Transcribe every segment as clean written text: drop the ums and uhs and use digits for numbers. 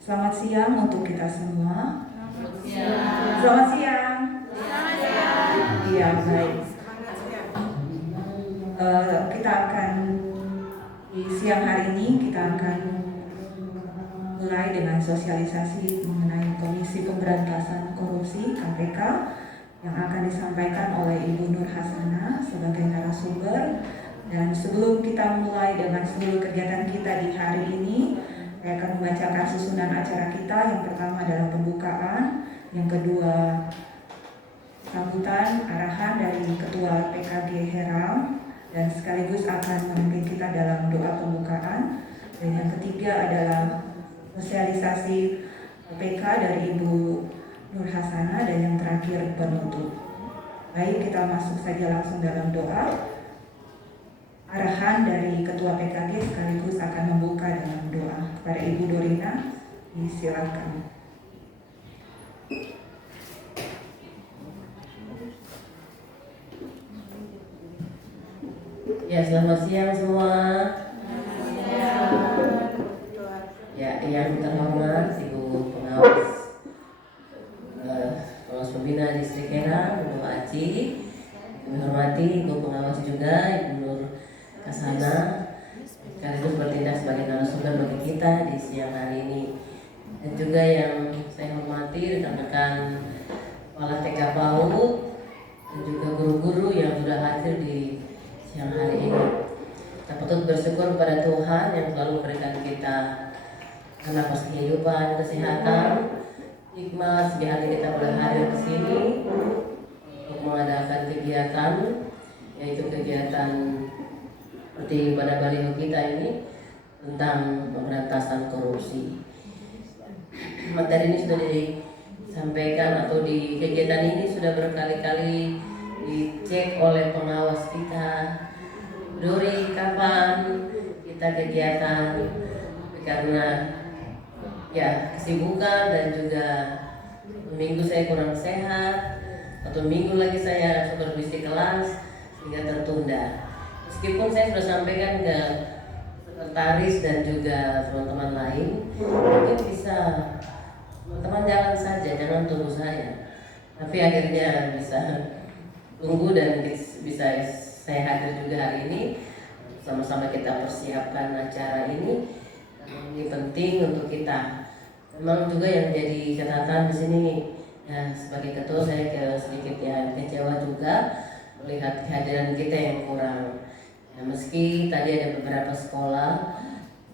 Selamat siang untuk kita semua. Selamat siang. Selamat siang. Selamat siang. Iya, baik. Kita akan di siang hari ini kita akan mulai dengan sosialisasi mengenai Komisi Pemberantasan Korupsi (KPK) yang akan disampaikan oleh Ibu Nur Hasanah sebagai narasumber. Dan sebelum kita mulai dengan seluruh kegiatan kita di hari ini, saya akan membacakan susunan acara kita. Yang pertama adalah pembukaan, yang kedua sambutan arahan dari Ketua PKG Heram dan sekaligus akan memimpin kita dalam doa pembukaan. Dan yang ketiga adalah sosialisasi PK dari Ibu Nur Hasanah dan yang terakhir penutup. Baik, kita masuk saja langsung dalam doa. Arahan dari Ketua PKG sekaligus akan membuka dalam doa. Kepada Ibu Dorina, disilakan. Ya, selamat siang semua. Ya, yang terhormat Ibu Pengawas Pembina Distrik Heram, Ibu Aci, kami hormati Ibu Pengawas juga, Ibu Nur Hasanah, sekaligus bertindak sebagai narasumber bagi kita di siang hari ini. Dan juga yang saya hormati rekan-rekan kepala TK PAUD dan juga guru-guru yang sudah hadir di siang hari ini. Kita patut bersyukur kepada Tuhan yang selalu memberikan kita napas kehidupan, kesehatan, hikmat sehingga kita boleh hadir ke sini untuk mengadakan kegiatan, yaitu kegiatan seperti pada baliho kita ini tentang pemberantasan korupsi. Materi ini sudah disampaikan atau di kegiatan ini sudah berkali-kali dicek oleh pengawas kita. Dori, kapan kita kegiatan? Karena ya kesibukan dan juga minggu saya kurang sehat, atau minggu lagi saya supervisi kelas sehingga tertunda. Meskipun saya sudah sampaikan ke sekretaris dan juga teman-teman lain, mungkin bisa teman-teman jalan saja, jangan tunggu saya. Tapi akhirnya bisa tunggu dan bisa saya hadir juga hari ini. Sama-sama kita persiapkan acara ini. Ini penting untuk kita. Memang juga yang jadi catatan di sini, ya sebagai ketua saya sedikit ya kecewa juga melihat kehadiran kita yang kurang. Ya, meski tadi ada beberapa sekolah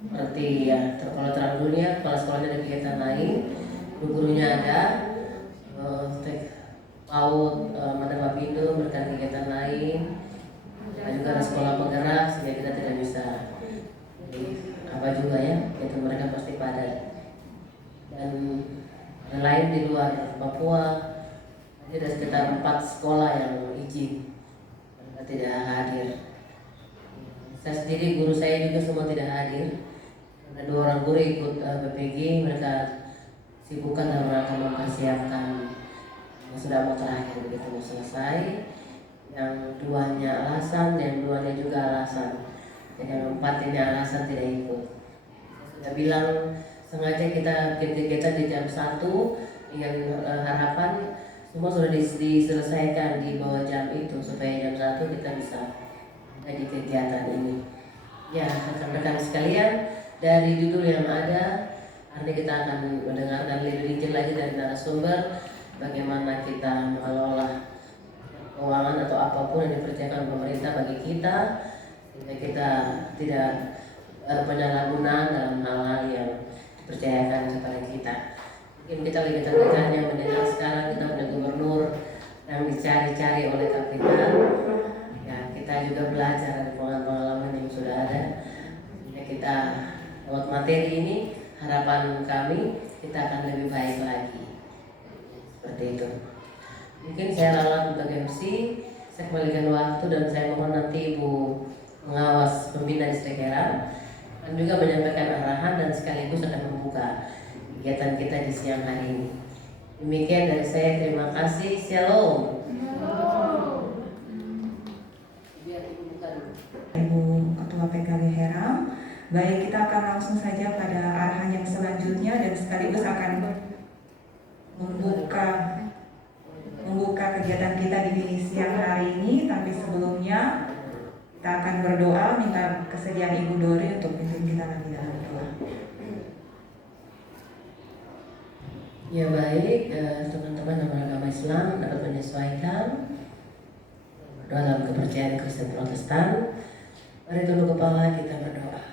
seperti ya kalau Terang Dunia, kepala sekolahnya ada kegiatan lain, guru-gurunya ada, PAUD Madam Apindo memberikan kegiatan lain, dan juga ada sekolah penggerak sehingga kita tidak bisa apa juga ya, itu mereka pasti padat. Dan yang lain di luar Papua ada sekitar 4 sekolah yang izin mereka tidak hadir. Saya sendiri, guru saya juga semua tidak hadir. Ada 2 orang guru ikut BPG, mereka sibukkan dalam rangka mempersiapkan yang sudah mau terakhir begitu mau selesai. Yang 2-nya alasan, yang 2-nya juga alasan. Dan yang 4 ini alasan tidak ikut. Saya bilang sengaja kita kegiatan di jam 1 dengan harapan semua sudah diselesaikan di bawah jam itu supaya jam 1 kita bisa di kegiatan ini. Ya, rekan-rekan sekalian, dari judul yang ada, hari ini kita akan mendengarkan lebih rinci lagi dari narasumber bagaimana kita mengelola keuangan atau apapun yang dipercayakan pemerintah bagi kita, sehingga kita tidak penyalahgunaan dalam hal-hal yang dipercayakan kepada kita. Mungkin kita lebih terdekat yang mendengar sekarang kita punya gubernur yang dicari-cari oleh KPK. Kita juga belajar dari pengalaman yang sudah ada. Ya, kita lewat materi ini harapan kami kita akan lebih baik lagi. Seperti itu. Mungkin saya lalat untuk MC. Saya kembalikan waktu dan saya mohon nanti Ibu Pengawas Pembina Distrik Heram dan juga menyampaikan arahan dan sekaligus akan membuka kegiatan kita di siang hari ini. Demikian dari saya, terima kasih. Shalom. Ibu Ketua PKG Heram Baik, kita akan langsung saja pada arahan yang selanjutnya dan sekaligus akan membuka kegiatan kita di siang hari ini. Tapi sebelumnya kita akan berdoa minta kesediaan Ibu Dori untuk pimpin kita lagi dalam doa. Ya baik, teman-teman dalam agama Islam dapat menyesuaikan dalam kepercayaan Kristen Protestan. Mari tunduk kepala, kita berdoa.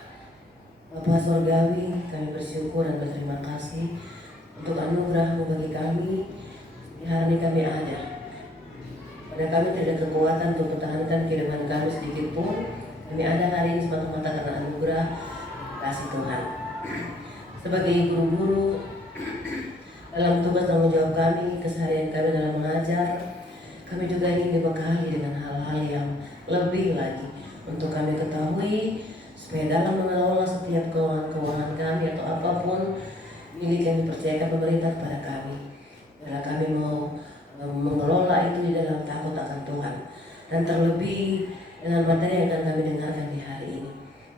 Bapa Surgawi, kami bersyukur dan berterima kasih untuk anugerah-Mu bagi kami. Di hari ini kami ada. Pada kami tidak ada kekuatan untuk mempertahankan kehidupan kami sedikit pun. Kami ada hari ini semata-mata karena anugerah kasih Tuhan. Sebagai ibu guru, dalam tugas tanggung jawab kami, keseharian kami dalam mengajar, kami juga ingin dibekali dengan hal-hal yang lebih lagi untuk kami ketahui, supaya dalam mengelola setiap keuangan kami atau apapun milik yang dipercayakan pemerintah kepada kami, adalah kami mau mengelola itu di dalam takut akan Tuhan, dan terlebih dengan materi yang akan kami dengarkan di hari ini.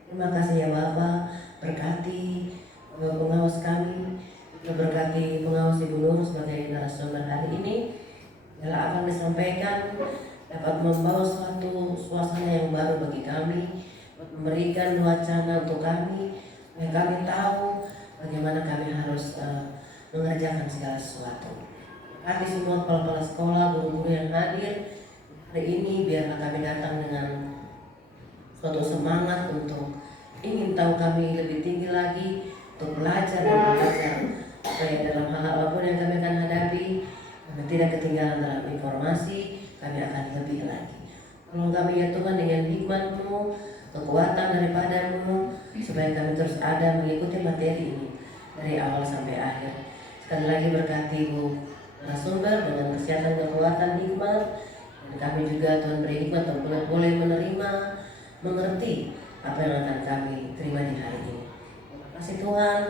Terima kasih ya Bapak, berkati pengawas kami, berkati pengawas Ibu Nur sebagai narasumber hari ini, adalah akan disampaikan dapat membawa suatu suasana yang baru bagi kami, memberikan wacana untuk kami, supaya kami tahu bagaimana kami harus mengerjakan segala sesuatu. Kami semua kepala-kepala sekolah, guru-guru yang hadir hari ini, biarlah kami datang dengan suatu semangat untuk ingin tahu kami lebih tinggi lagi, untuk belajar dan belajar, supaya dalam hal apapun yang kami akan hadapi, kami tidak ketinggalan dalam informasi, kami akan lebih lagi. Tolong kami ya Tuhan dengan hikmat-Mu, kekuatan daripada-Mu, supaya kami terus ada mengikuti materi ini dari awal sampai akhir. Sekali lagi berkati Ibu narasumber dengan kesehatan, kekuatan, hikmat, dan kami juga Tuhan beri hikmat untuk boleh menerima, mengerti apa yang akan kami terima di hari ini. Terima kasih Tuhan,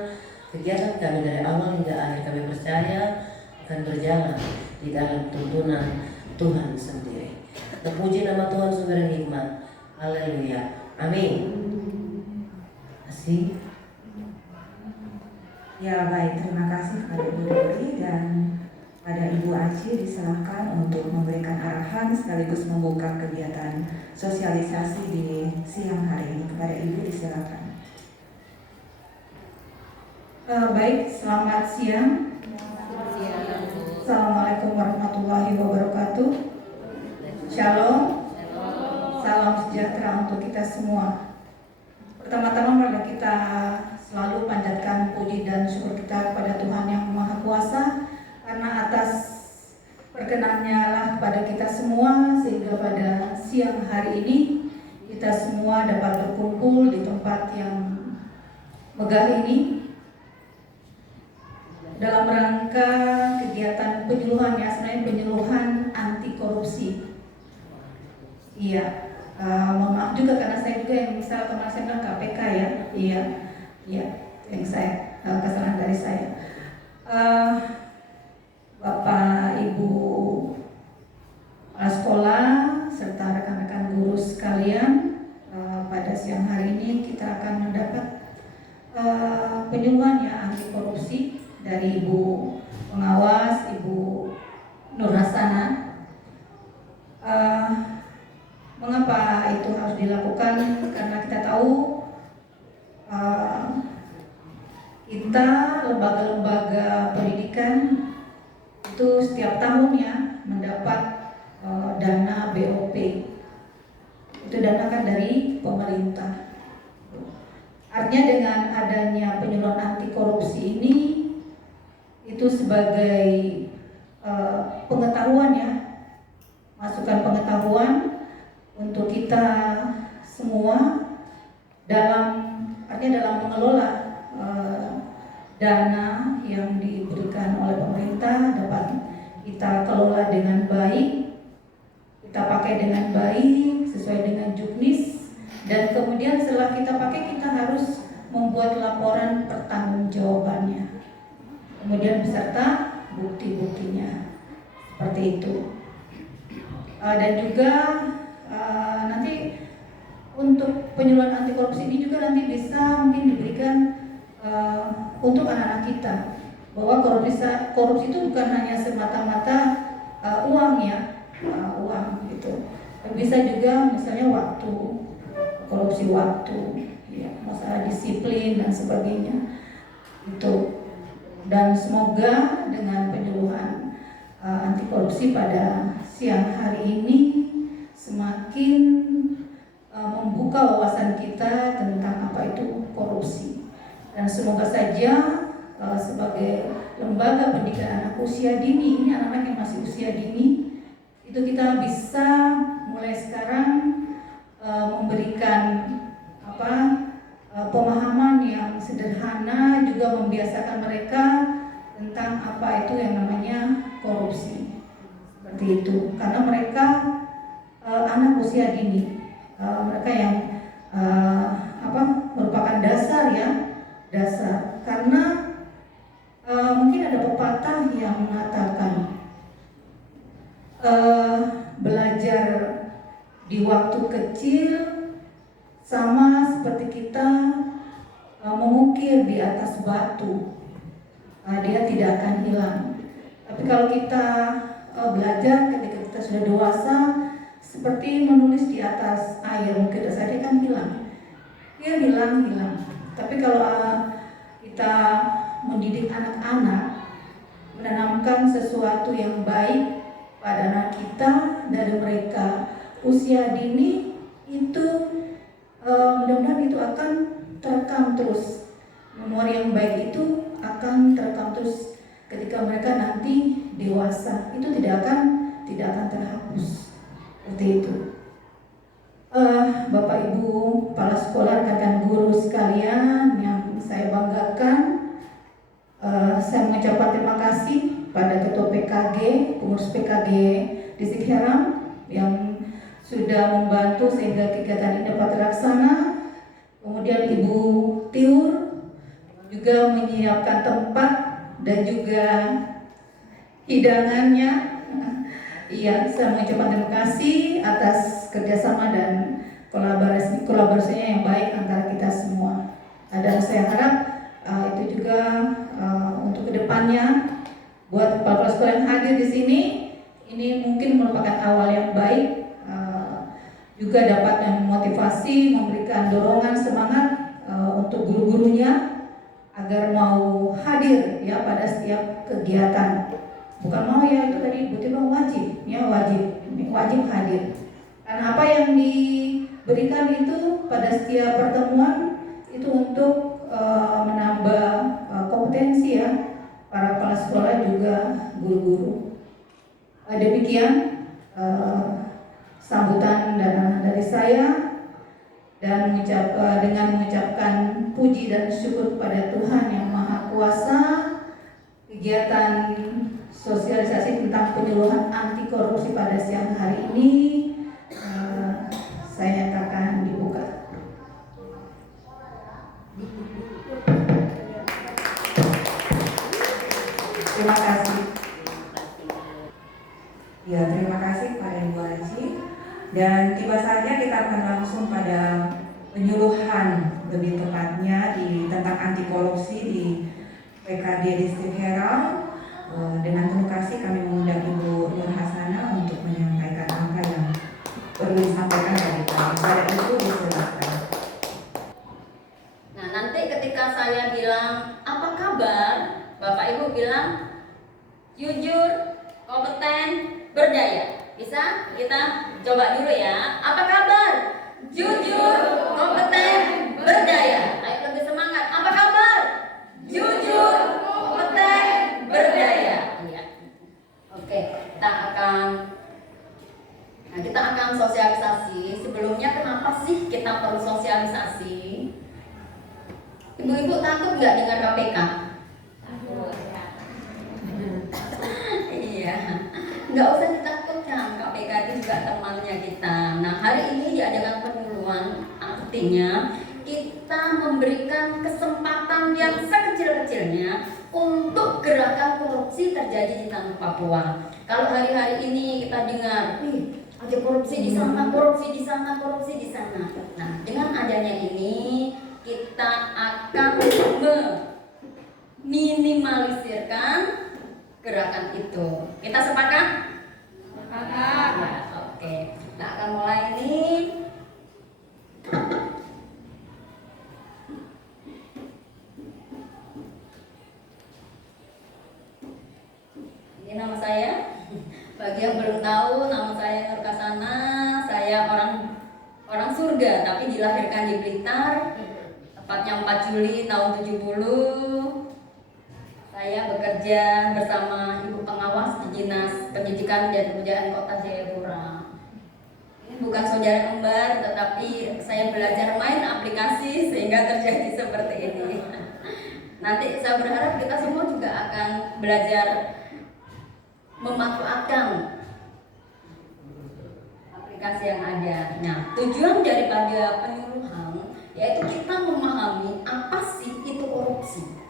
kegiatan kami dari awal hingga akhir kami percaya akan berjalan di dalam tuntunan Tuhan sendiri. Terpuji nama Tuhan sumber hikmat. Haleluya. Amin. Terima kasih. Ya baik, terima kasih kepada Ibu Dori dan pada Ibu Aci diserahkan untuk memberikan arahan sekaligus membuka kegiatan sosialisasi di siang hari ini. Kepada Ibu disilakan. Baik, selamat siang. Assalamualaikum warahmatullahi wabarakatuh. Shalom. Salam sejahtera untuk kita semua. Pertama-tama mari kita selalu panjatkan puji dan syukur kita kepada Tuhan Yang Maha Kuasa, karena atas perkenannya lah kepada kita semua sehingga pada siang hari ini kita semua dapat berkumpul di tempat yang megah ini dalam rangka kegiatan penyuluhan, ya sebenarnya penyuluhan anti korupsi. Iya, mohon maaf juga karena saya juga yang misal kemarin saya bilang KPK ya, iya, yang saya kesalahan dari saya. Bapak, Ibu, kepala sekolah serta rekan-rekan guru sekalian, pada siang hari ini kita akan mendapat penyuluhan ya anti korupsi dari Ibu pengawas, Ibu Nur Hasana. Mengapa itu harus dilakukan? Karena kita tahu kita lembaga-lembaga pendidikan itu setiap tahunnya mendapat dana BOP. Itu dana kan dari pemerintah. Artinya dengan adanya penyuluhan anti korupsi ini itu sebagai pengetahuan ya, masukan pengetahuan untuk kita semua artinya dalam mengelola dana yang diberikan oleh pemerintah dapat kita kelola dengan baik, kita pakai dengan baik sesuai dengan juknis, dan kemudian setelah kita pakai kita harus membuat laporan pertanggungjawabannya, kemudian beserta bukti-buktinya seperti itu. Dan juga nanti untuk penyuluhan anti korupsi ini juga nanti bisa bahwa korupsi itu bukan hanya semata-mata uang ya, uang gitu. Bisa juga misalnya waktu, korupsi waktu, ya, masalah disiplin dan sebagainya itu. Dan semoga dengan penyuluhan anti korupsi pada siang hari ini semakin membuka wawasan kita tentang apa itu korupsi. Dan semoga saja sebagai lembaga pendidikan anak usia dini, ini anak-anak yang masih usia dini, itu kita bisa mulai sekarang memberikan pemahaman yang sederhana, juga membiasakan mereka tentang apa itu yang namanya korupsi, seperti itu. Karena mereka anak usia dini, mereka yang merupakan dasar ya, dasar. Karena mungkin ada pepatah yang mengatakan belajar di waktu kecil sama seperti kita mengukir di atas batu, dia tidak akan hilang. Tapi kalau kita belajar ketika kita sudah dewasa, seperti menulis di atas air, mungkin saja kan hilang, dia hilang. Tapi kalau kita mendidik anak-anak, menanamkan sesuatu yang baik pada anak kita dari mereka usia dini, itu mudah-mudahan itu akan terekam terus. Memori yang baik itu akan terekam terus ketika mereka nanti dewasa, itu tidak akan terhapus. Seperti itu. Bapak Ibu kepala sekolah, rekan guru sekalian yang saya banggakan, saya mengucapkan terima kasih pada Ketua PKG, pengurus PKG Distrik Herang yang sudah membantu sehingga kegiatan ini dapat terlaksana. Kemudian Ibu Tiur juga menyiapkan tempat dan juga hidangannya. Iya, saya mengucapkan terima kasih atas kerjasama dan kolaborasinya yang baik antara kita semua. Dan saya harap itu juga untuk kedepannya buat kepala sekolah yang hadir di sini, ini mungkin merupakan awal yang baik. Juga dapat memotivasi, memberikan dorongan semangat untuk guru-gurunya agar mau hadir ya pada setiap kegiatan. Bukan mau ya, itu tadi betul wajib ya, wajib hadir. Karena apa yang diberikan itu pada setiap pertemuan itu untuk menambah kompetensi ya para kepala sekolah juga guru-guru. Demikian sambutan dari saya, dan dengan mengucapkan puji dan syukur kepada Tuhan Yang Maha Kuasa, kegiatan sosialisasi tentang penyuluhan anti korupsi pada siang hari ini saya nyatakan dibuka. Terima kasih. Ya, terima kasih Pak Ibu Haji. Dan tiba saatnya kita akan langsung pada penyuluhan, lebih tepatnya tentang anti korupsi di PKD Distrik Herang. Dengan penuh kasih kami mengundang Ibu Nur Hasana untuk menyampaikan apa yang perlu disampaikan dari kami. Pada itu disilakan. Nah, nanti ketika saya bilang apa kabar, Bapak Ibu bilang jujur, kompeten, berdaya. Bisa? Kita coba dulu ya. Apa kabar? Jujur, kompeten, berdaya. Ayo lebih semangat. Apa kabar? Jujur, kompeten, berdaya. Ya. Oke, kita akan sosialisasi. Sebelumnya kenapa sih kita perlu sosialisasi? Ibu-ibu takut nggak dengar KPK? Iya, nggak usah ditakutkan, KPK itu juga temannya kita. Nah, hari ini diadakan penyuluhan, artinya kita memberikan kesempatan yang sekecil-kecilnya untuk gerakan korupsi terjadi di tanah Papua. Kalau hari-hari ini kita dengar, ada korupsi di sana, korupsi di sana, korupsi di sana. Nah, dengan adanya ini kita akan minimalisirkan gerakan itu. Kita sepakat? Sepakat. Ya, oke. Kita akan mulai nih. Ini nama saya. Bagi yang belum tahu, nama saya Nur Kasana. Saya orang surga, tapi dilahirkan di Blitar. Tepatnya 4 Juli tahun 70. Saya bekerja bersama Ibu Pengawas di Dinas Pendidikan dan Kebudayaan Kota Jayapura. Ini bukan saudara kembar, tetapi saya belajar main aplikasi sehingga terjadi seperti ini. Nanti saya berharap kita semua juga akan belajar memanfaatkan aplikasi yang ada. Nah, tujuan daripada penyuluhan yaitu kita memahami apa sih itu korupsi.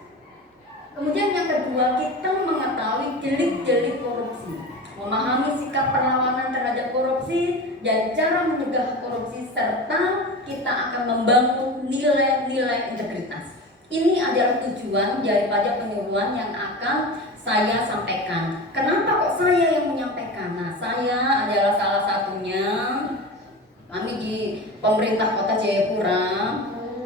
Kemudian yang kedua, kita mengetahui delik-delik korupsi, memahami sikap perlawanan terhadap korupsi dan cara mencegah korupsi, serta kita akan membangun nilai-nilai integritas. Ini adalah tujuan daripada penyuluhan yang akan saya sampaikan. Kenapa kok saya yang menyampaikan? Nah, saya adalah salah satunya. Kami di pemerintah Kota Jayapura,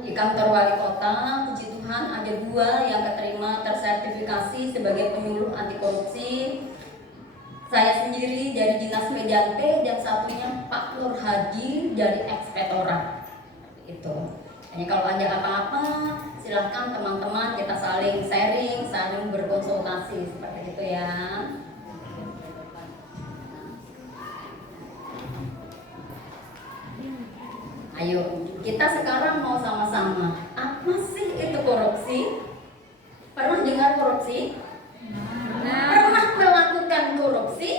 di kantor wali kota, puji Tuhan ada 2 yang keterima tersertifikasi sebagai penyuluh anti korupsi. Saya sendiri dari Dinas Medan P dan satunya Pak Nur Hadi dari Ekspektorat. Itu. Jadi kalau ada apa-apa, silahkan teman-teman kita saling sharing, saling berkonsultasi seperti itu ya. Ayo, kita sekarang mau sama-sama. Apa sih itu korupsi? Pernah dengar korupsi? Pernah melakukan korupsi?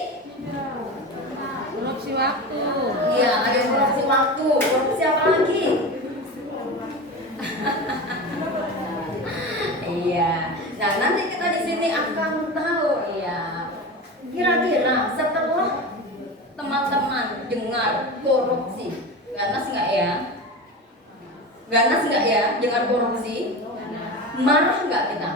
Korupsi waktu. Iya, ada korupsi waktu. Korupsi apa lagi? Iya. Nah, nanti kita di sini akan tahu ya. Kira-kira setelah teman-teman dengar korupsi, ganas nggak ya? Ganas nggak ya dengar korupsi? Marah nggak kita?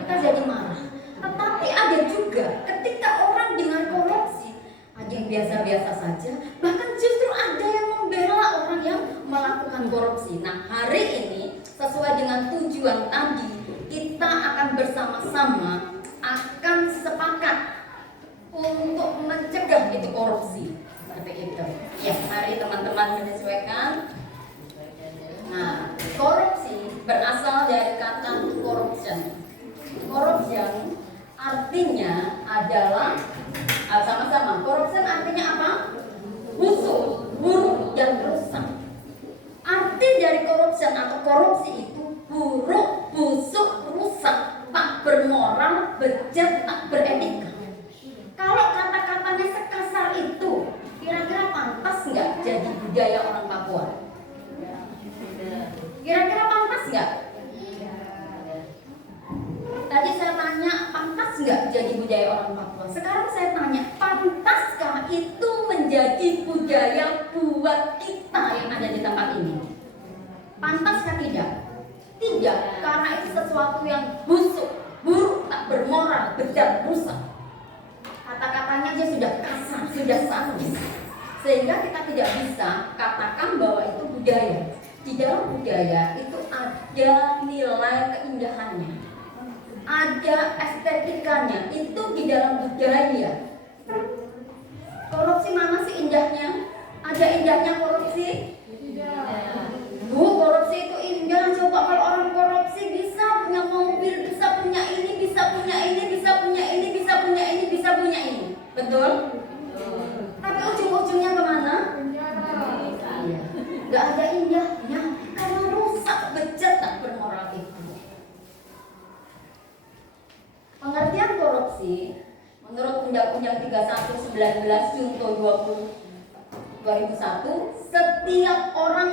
Kita jadi marah. Tetapi ada juga ketika orang dengar korupsi, ada yang biasa-biasa saja, bahkan justru ada yang membela orang yang melakukan korupsi. Nah, hari ini sesuai dengan tujuan tadi, kita akan bersama-sama akan sepakat untuk mencegah itu korupsi. Seperti itu. Ya, mari teman-teman menyesuaikan. Nah, korupsi berasal dari kata corruption. Corruption artinya adalah sama-sama. Corruption artinya apa? Busuk, buruk, dan rusak. Arti dari corruption atau korupsi itu buruk, busuk, rusak, tak bermoral, bejat, tak beretika. Kalau kata-katanya sekasar itu, kira-kira pantas nggak jadi budaya orang Papua? Kira-kira pantas nggak? Tadi saya tanya, pantas nggak jadi budaya orang Papua? Sekarang saya tanya, pantaskah itu menjadi budaya buat kita yang ada di tempat ini? Pantaskah tidak? Tidak, karena itu sesuatu yang busuk, buruk, tak bermoral, bejat, rusak. Kata-katanya dia sudah kasar, sudah sadis, sehingga kita tidak bisa katakan bahwa itu budaya. Di dalam budaya itu ada nilai keindahannya, ada estetikanya, itu di dalam budaya. Korupsi mana sih indahnya? Ada indahnya korupsi? Bu, korupsi itu indah. Coba kalau orang korupsi bisa punya mobil, bisa punya ini, bisa punya ini, bisa punya ini, bisa punya ini, bisa punya ini. Betul? Tapi ujung-ujungnya kemana? Iya. Gak ada indahnya karena rusak, bejat, tak bermoral itu. Pengertian korupsi menurut Undang-Undang 31/19 Junto 2001, setiap orang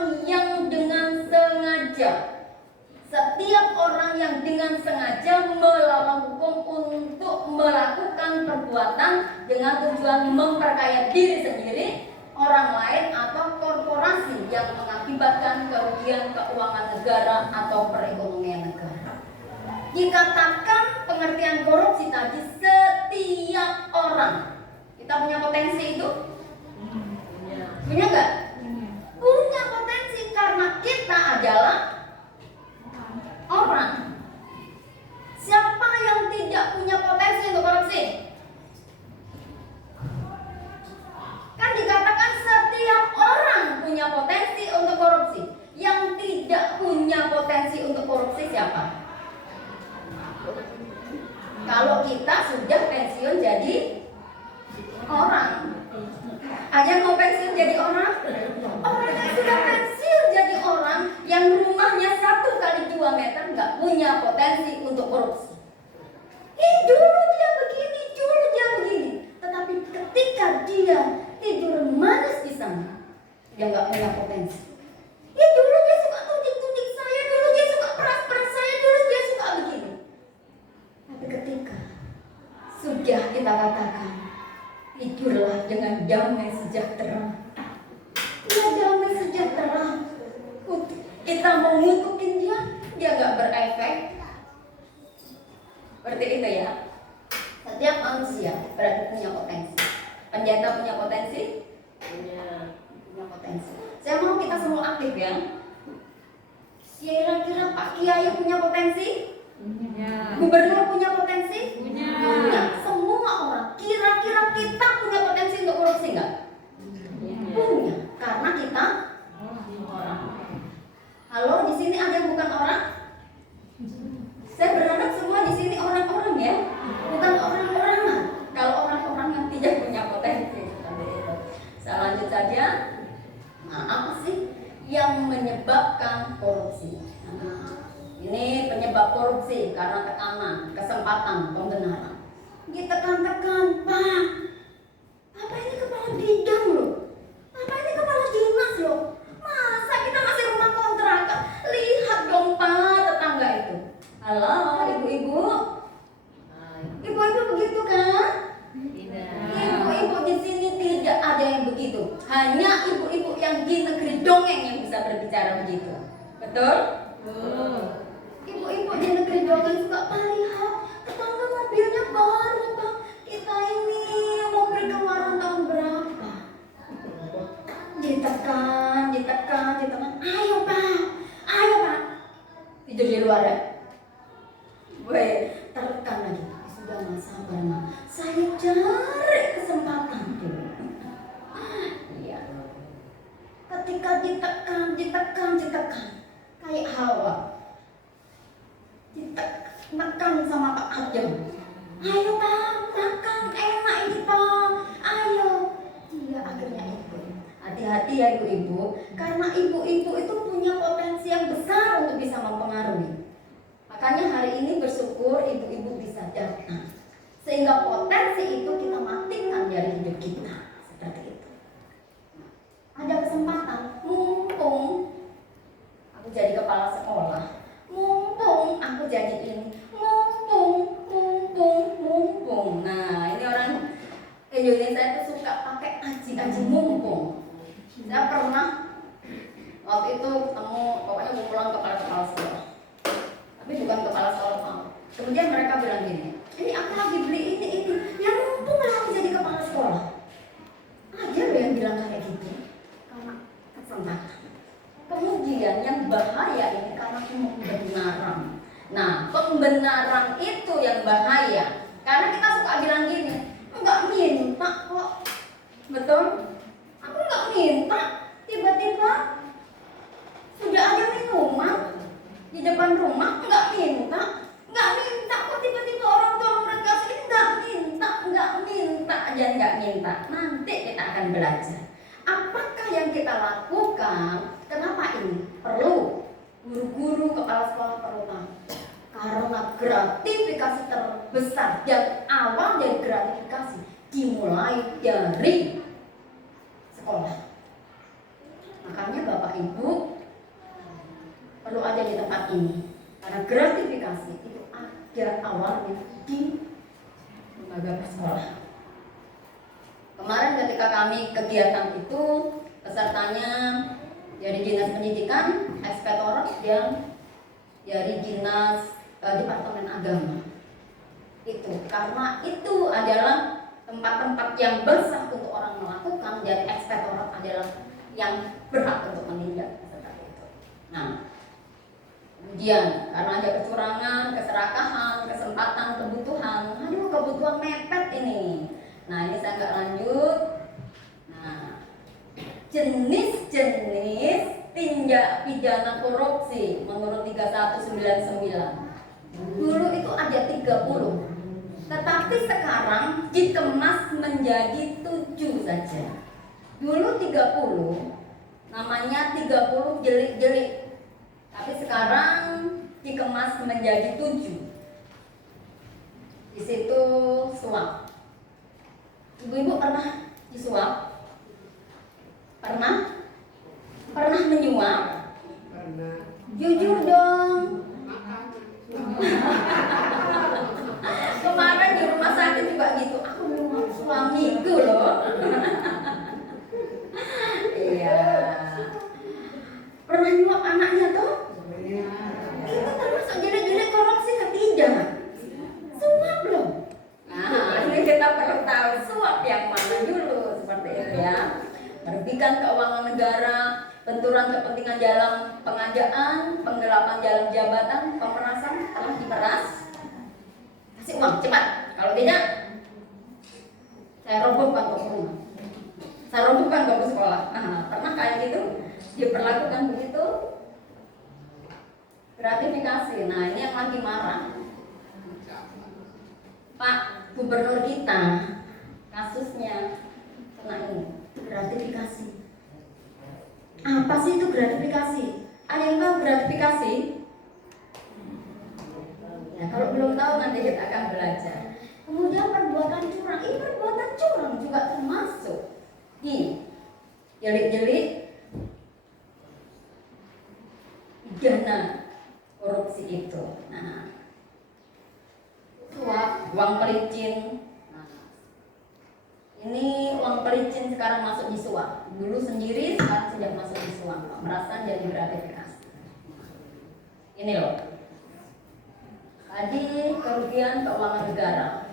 yang dengan sengaja melawan hukum untuk melakukan perbuatan dengan tujuan memperkaya diri sendiri, orang lain atau korporasi yang mengakibatkan kerugian keuangan negara atau perekonomian negara. Dikatakan pengertian korupsi tadi setiap orang. Kita punya potensi itu? Punya nggak? Punya potensi karena kita adalah orang. Siapa yang tidak punya potensi untuk korupsi? Kan dikatakan setiap orang punya potensi untuk korupsi. Yang tidak punya potensi untuk korupsi siapa? Kalau kita sudah pensiun jadi orang. Ada yang mau pensiun jadi orang? Orang yang sudah pensiun jadi orang, yang rumahnya 1 kali 2 meter, nggak punya potensi untuk korupsi. Dulu dia begini, dulu dia begini. Tetapi ketika dia tidur manis di sana, dia nggak punya potensi. Dulu dia suka tunjuk-tunjuk saya, dulu dia suka peras-peras saya, dulu dia suka begini. Tapi ketika sudah kita katakan, tidurlah dengan damai sejahtera. Dia damai sejahtera. Kita mau ngutukin dia nggak berefek. Seperti itu ya. Setiap manusia berarti punya potensi. Pendeta punya potensi? Punya potensi. Saya mau kita semua aktif ya. Kira-kira Pak Kiai punya potensi? Gubernur punya potensi? Punya. Semua orang. Kira-kira kita punya potensi untuk korupsi nggak? Punya. Karena kita orang. Halo, di sini ada yang bukan orang? Saya berharap semua di sini orang-orang ya, bukan orang-orangan. Kalau orang-orang yang tidak punya potensi seperti itu. Saya lanjut saja. Nah, apa sih yang menyebabkan korupsi? Nah, ini penyebab korupsi karena tekanan, kesempatan, pembenaran. Ditekan-tekan, Pak. Apa ini kepala bidang loh? Apa ini kepala dinas loh? Masa kita masih rumah kontrakan? Lihat dong Pak, tetangga itu. Halo, ibu-ibu. Ibu-ibu begitu kan? Ibu-ibu di sini tidak ada yang begitu. Hanya ibu-ibu yang di negeri dongeng yang bisa berbicara begitu. Betul? Ibu-ibu di negeri dongeng suka lihat tetangga mobilnya baru Pak. Kita ini mobil keluaran tahun berapa? Ditekan. Ayo Pak. Tidur di luar ya? Tertekan lagi. Sudah nggak sabar Ma. Saya cari kesempatan dulu. Iya. Ketika ditekan, kayak Hawa. Ditekan sama Pak Adam. Ayo Pak, makan enak ini Pak. Ayo. Iya akhirnya ikut. Hati-hati ya ibu-ibu, karena ibu-ibu itu punya potensi yang besar untuk bisa mempengaruhi. Makanya hari ini bersyukur ibu-ibu bisa datang, sehingga potensi itu kita matikan dari hidup kita. Seperti itu. Ada kesempatan, mumpung aku jadi kepala sekolah, mumpung aku jadi ini, mumpung. Nah ini orang Indonesia itu suka pakai aji mumpung. Saya pernah waktu itu ketemu pokoknya kumpulan kepala sekolah, tapi bukan kepala sekolah Pak. Kemudian mereka bilang gini, ini aku lagi beli ini, ya mumpung lah aku jadi kepala sekolah. Ada loh yang bilang kayak gitu, karena kesempatan. Kemudian yang bahaya ini karena pembenaran. Nah pembenaran itu yang bahaya, karena kita suka bilang gini, enggak minta kok, betul? Aku enggak minta, tiba-tiba sudah ada minuman di depan rumah, enggak minta kok tiba-tiba orang tua murid kasih enggak minta aja enggak minta. Nanti kita akan belajar apakah yang kita lakukan. Kenapa ini perlu guru-guru kepala sekolah perlu tahu? Karena gratifikasi terbesar dan awal dari gratifikasi dimulai dari sekolah. Makanya Bapak Ibu perlu ada di tempat ini, karena gratifikasi itu ada awalnya di lembaga sekolah. Kemarin ketika kami kegiatan itu, pesertanya dari dinas pendidikan, inspektorat yang dari dinas Departemen Agama. Itu karena itu adalah tempat-tempat yang basah untuk orang melakukan, dan ekspektorat adalah yang berhak untuk menindak seperti itu. Nah, kemudian karena ada kecurangan, keserakahan, kesempatan, kebutuhan mepet ini. Nah, ini saya nggak lanjut. Nah, jenis-jenis tindak pidana korupsi menurut 3199. Dulu itu ada 30, tetapi sekarang dikemas menjadi 7 saja. Dulu 30, namanya 30 jelik-jelik, tapi sekarang dikemas menjadi 7. Di situ suap. Ibu-ibu pernah disuap? Pernah? Pernah menyuap? Pernah. Jujur dong. Kemarin di rumah sakit juga gitu. Aku menyuap suamiku loh. Iya. Pernah nyuap anaknya tuh? Itu termasuk jenis-jenis korupsi ketiga. Suap loh. Nah, ini kita perlu tahu suap yang mana dulu, seperti itu ya. Merugikan keuangan negara, benturan kepentingan dalam pengajaan, penggelapan dalam jabatan, pemerasan, telah diperas. Kasih uang cepat. Kalau tidak, saya robohkan toko rumah. Saya robohkan toko sekolah. Nah, pernah kayak gitu diperlakukan begitu? Gratifikasi. Nah, ini yang lagi marah. Pak Gubernur kita kasusnya kena ini gratifikasi. Apa sih itu gratifikasi? Ada yang tahu gratifikasi? Ya, kalau belum tahu nanti kita akan belajar. Kemudian perbuatan curang, ini perbuatan curang juga termasuk di jelik-jelik pidana korupsi itu. Nah, suap, uang pelicin. Nah, ini uang pelicin sekarang masuk di suap. Dulu sendiri, sekarang sudah masuk di suap. Pemerasan jadi gratifikasi. Ini loh. Tadi kerugian keuangan negara.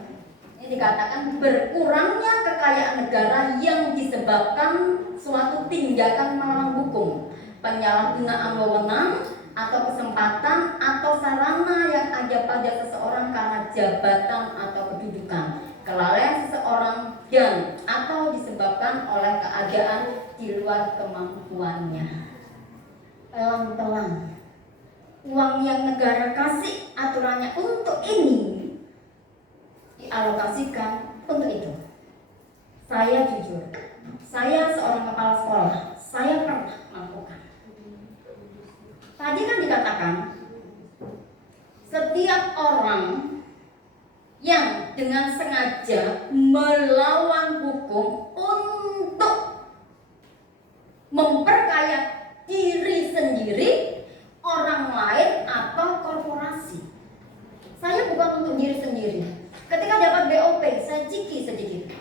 Ini dikatakan berkurangnya kekayaan negara yang disebabkan suatu tindakan melawan hukum, penyalahgunaan wewenang atau kesempatan atau sarana yang ada pada seseorang karena jabatan atau kedudukan, kelalaian seseorang dan atau disebabkan oleh keadaan di luar kemampuannya. Pelan-pelan, uang yang negara kasih aturannya untuk ini dialokasikan untuk itu. Saya jujur, saya seorang kepala sekolah, saya pernah melakukan. Tadi kan dikatakan setiap orang yang dengan sengaja melawan hukum untuk memperkaya diri sendiri, orang lain atau korporasi. Saya bukan untuk diri sendiri. Ketika dapat BOP, saya ciki sedikit.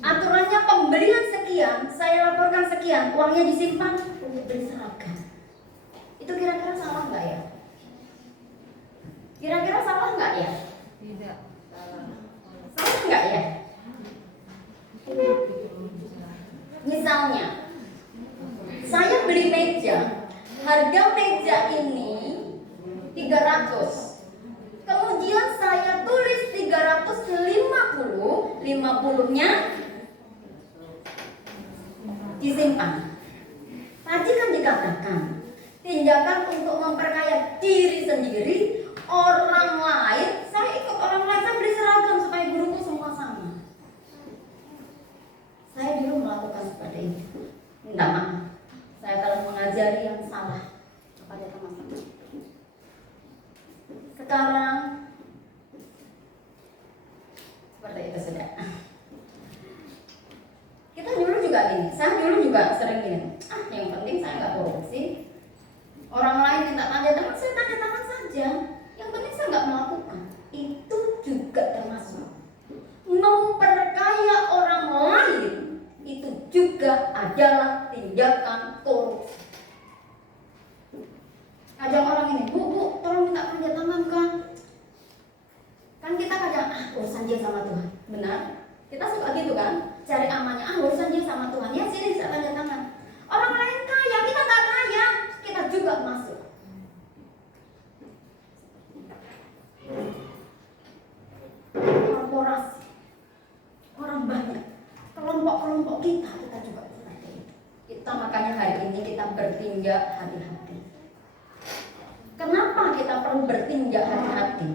Aturannya pembelian sekian, saya laporkan sekian, uangnya disimpan untuk beli seragam. Itu kira-kira salah nggak ya? Kira-kira salah nggak ya? Tidak. Salah nggak ya? Misalnya, saya beli meja, harga meja ini 300. Kemudian saya tulis 350, 50-nya disimpan. Tadi kan dikatakan tindakan untuk memperkaya diri sendiri, orang lain, saya ikut orang lain, saya beli seragam supaya guruku semua sama. Saya dulu melakukan seperti itu. Minta maaf, saya telah mengajari yang salah kepada teman-teman. Sekarang seperti itu sudah. Kita dulu juga gini, saya dulu juga sering gini. Yang penting saya nggak korupsi. Orang lain minta tanda tangan, saya tanda tangan saja. Yang penting saya nggak melakukan. Itu juga termasuk memperkaya orang lain. Itu juga adalah tindakan korupsi. Kadang orang ini, bu, tolong minta tanda tangan kan? kita juga seperti itu. Kita makanya hari ini kita bertindak hati-hati. Kenapa kita perlu bertindak hati-hati?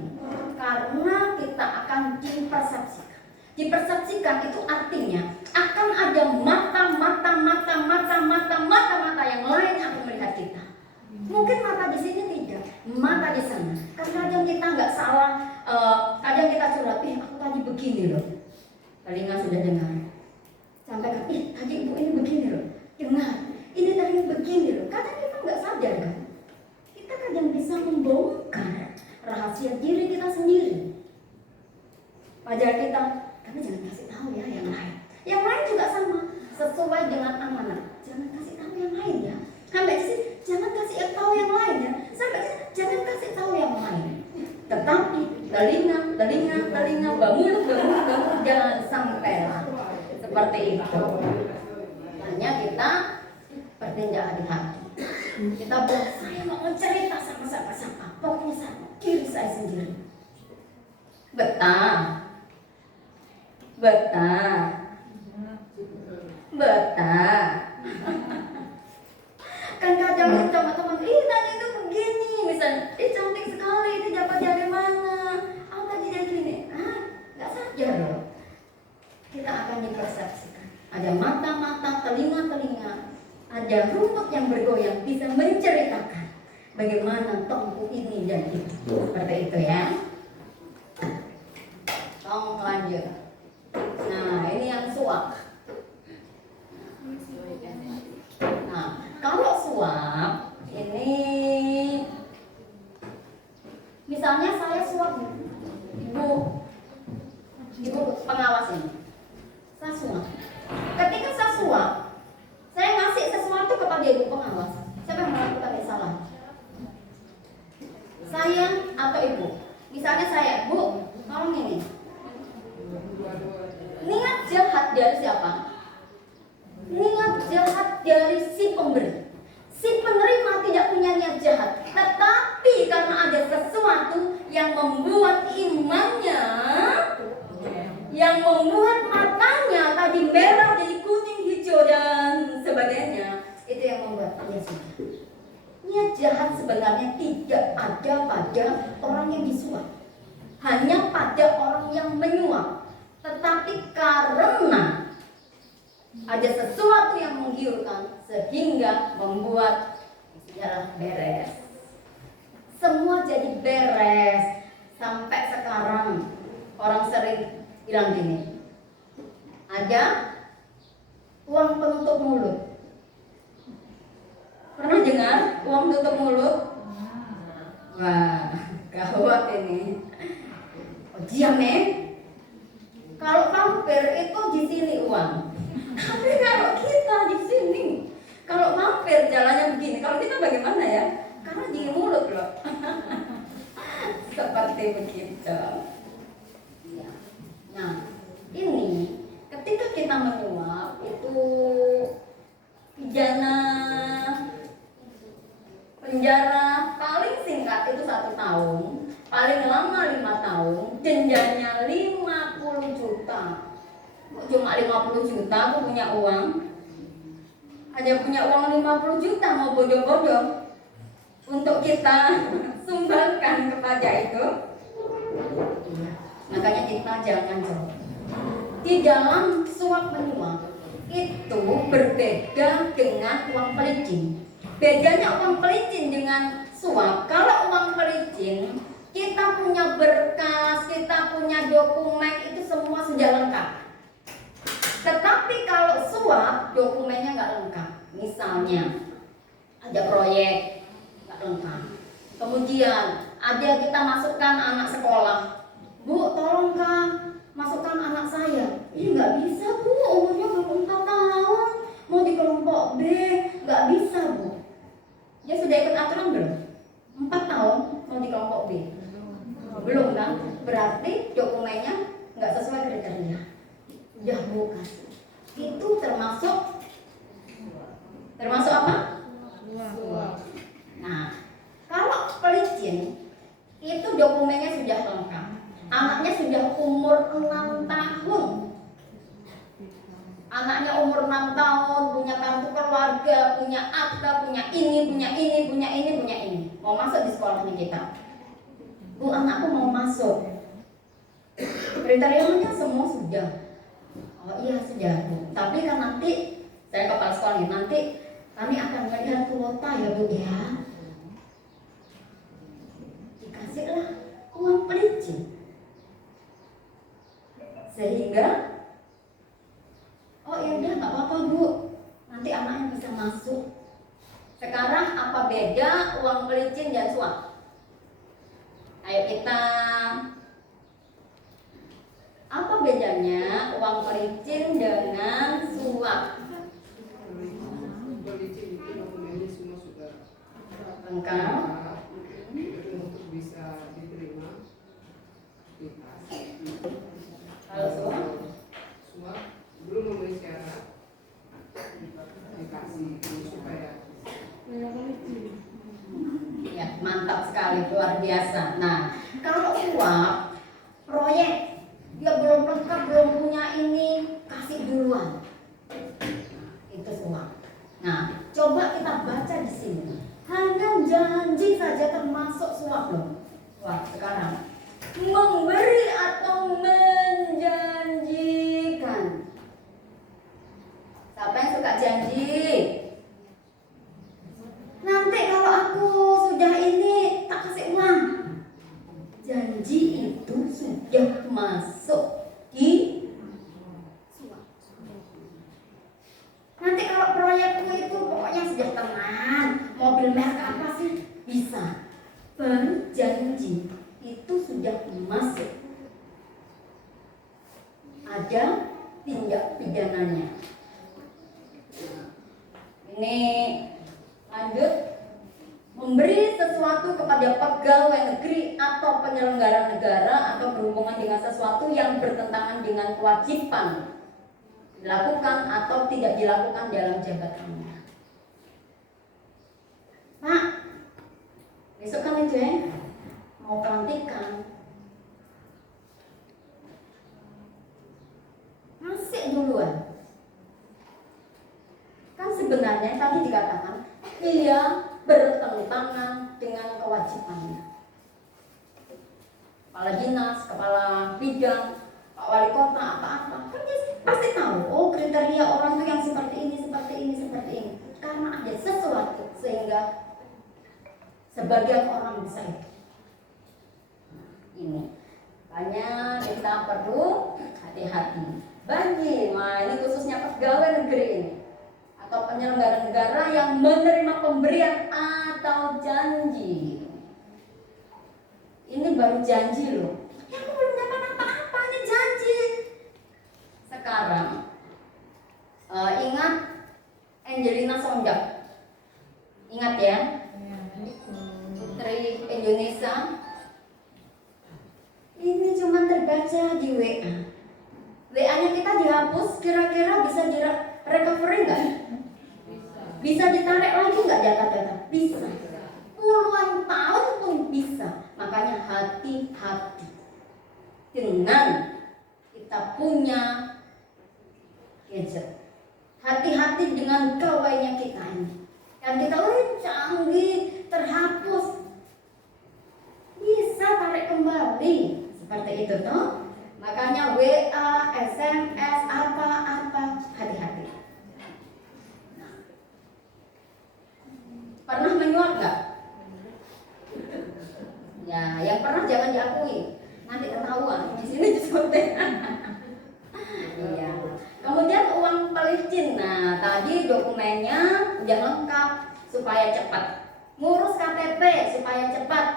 Karena kita akan dipersepsikan. Dipersepsikan itu artinya akan ada mata yang lain yang akan melihat kita. Mungkin mata di sini tidak, mata di sana. Kadang kita nggak salah, kadang kita curhat, aku tadi begini loh. Telinga sudah dengar. Sampai tadi ibu ini begini loh. Dengar, ini tadi begini loh. Kadang kita nggak sadar kan. Kita kadang bisa membongkar rahasia diri kita sendiri. Wajar kita, tapi jangan kasih tahu ya yang lain. Yang lain juga sama, sesuai dengan amanat. Jangan kasih tahu yang lain ya. Sampai di sini, jangan kasih tahu yang lain ya. Sampai di sini, jangan kasih tahu yang lain. Tetapi telinga, mulut, jangan sampai seperti itu. Hanya kita bertindak hati-hati. Kita bilang, saya mau cerita sama siapa-siapa. Pokoknya sama diri saya sendiri. Betah. Kan kadang sama teman, tadi itu begini, misalnya, cantik sekali, itu dapat dari mana? Tadi dia gini, nggak sadar loh. Kita akan dipersepsikan. Ada mata, telinga, ada rumput yang bergoyang bisa menceritakan bagaimana tongku ini dan itu. Seperti itu ya. Tong lanjut. Nah, ini yang suap. Nah, kalau suap ini misalnya saya suap ibu pengawas ini. Saya suap. Ketika saya suap, saya ngasih sesuatu kepada ibu pengawas. Siapa yang melakukan kesalahan? Saya atau ibu? Misalnya saya, Bu, tolong ini. Niat jahat dari siapa? Niat jahat dari si pemberi. Si penerima tidak punya niat jahat, tetapi karena ada sesuatu yang membuat imannya, yang membuat matanya tadi merah jadi kuning, hijau dan sebagainya, itu yang membuat dia suka. Niat jahat sebenarnya tidak ada pada orang yang disuap, hanya pada orang yang menyuap. Tetapi karena ada sesuatu yang menggiurkan sehingga membuat sejarah beres. Semua jadi beres. Sampai sekarang orang sering bilang gini, ada uang penutup mulut. Pernah dengar uang tutup mulut? Wah, gawat ini. Diam ya. Kalau vampir itu di sini uang. Tapi kalau kita di sini, kalau vampir jalannya begini, kalau kita bagaimana ya? Karena di mulut loh. Seperti begitu. Ya. Nah, ini ketika kita menyuap itu pidana penjara paling singkat itu 1 tahun, paling lama 5 tahun, dendanya 50 juta. Cuma 50 juta aku punya uang. Hanya punya uang 50 juta mau bodoh-bodoh untuk kita sumbangkan kepada itu. Makanya kita jangan coba. Di dalam suap menyuap itu berbeda dengan uang pelicin. Bedanya uang pelicin dengan suap, kalau uang pelicin kita punya berkas, kita punya dokumen, itu semua sudah lengkap. Tetapi kalau suap, dokumennya nggak lengkap. Misalnya ada proyek nggak lengkap. Kemudian ada kita masukkan anak sekolah, Bu, tolong Kak, masukkan anak saya. Ih, nggak bisa Bu, umurnya belum 4 tahun, mau di kelompok B, nggak bisa Bu. Dia sudah ikut aturan belum? 4 tahun mau di kelompok B. Belum kan? Berarti dokumennya nggak sesuai kriteria. Udah Bu kasih. Itu termasuk apa? Nah, kalau pelicin itu dokumennya sudah lengkap. Anaknya sudah umur 6 tahun. Anaknya umur 6 tahun, punya kartu keluarga, punya akta, punya ini, punya ini, punya ini, punya ini. Mau masuk di sekolahnya kita. Bu, anakku mau masuk. Kriterianya semua sudah. Oh iya sudah Bu. Tapi kan nanti saya kepala sekolah nih, nanti kami akan melihat kuota ya Bu ya. Dikasihlah uang pelicin. Sehingga oh ya udah nggak apa-apa Bu, nanti anaknya bisa masuk. Sekarang apa beda uang pelicin dan suap? Ayo kita, apa bedanya uang pelicin dengan suap? Pelicin itu dokumennya semua sudah Lengkap. untuk bisa diterima dikasih. Kalau suap? Suap belum memenuhi syarat dikasih supaya Ya mantap sekali, luar biasa. Nah kalau suap, proyek dia belum lengkap, belum punya ini, kasih duluan. Itu suap. Nah coba kita baca di sini. Hanya janji saja termasuk suap loh. Wah sekarang memberi atau menjanjikan. Siapa yang suka janji? Nanti kalau aku sudah ini tak kasih uang. Janji itu sudah masuk di suap. Nanti kalau proyekku itu pokoknya sudah tenang, mobil merek apa sih bisa. Berjanji itu sudah masuk. Ada tindak pidananya. Ini lanjut, memberi sesuatu kepada pegawai negeri atau penyelenggara negara atau berhubungan dengan sesuatu yang bertentangan dengan kewajiban dilakukan atau tidak dilakukan dalam jabatannya. Pak, besok kan itu ya, mau pelantikan, masih duluan. Kan sebenarnya tadi dikatakan dia bertentangan dengan kewajibannya. Kepala dinas, kepala bidang, Pak Wali Kota, apa-apa, kan dia pasti tahu. Oh kriteria orang tuh yang seperti ini, seperti ini, seperti ini. Karena ada sesuatu sehingga sebagian orang bisa itu. Ini, makanya kita perlu hati-hati. Bagi, nah ini khususnya pegawai negeri ini atau penyelenggara negara yang menerima pemberian atau janji. Ini baru janji loh. Ya aku belum dapat apa-apa, ini janji. Sekarang ingat Angelina Sonjak. Ingat ya? Putri Indonesia. Ini cuma terbaca di WA. WA-nya kita dihapus, kira-kira bisa recovery nggak? Bisa ditarik lagi nggak data-data? Bisa. Puluhan tahun pun bisa. Makanya hati-hati dengan kita punya gadget. Hati-hati dengan gawainya kita ini. Kan kita canggih, terhapus. Bisa tarik kembali. Seperti itu toh. Makanya WA, SMS, apa-apa, hati-hati. Pernah menyuap nggak? Ya, yang pernah jangan diakui. Nanti ketahuan. Di sini disebutnya. Iya. Kemudian uang pelicin. Nah, tadi dokumennya udah lengkap supaya cepat. Ngurus KTP supaya cepat.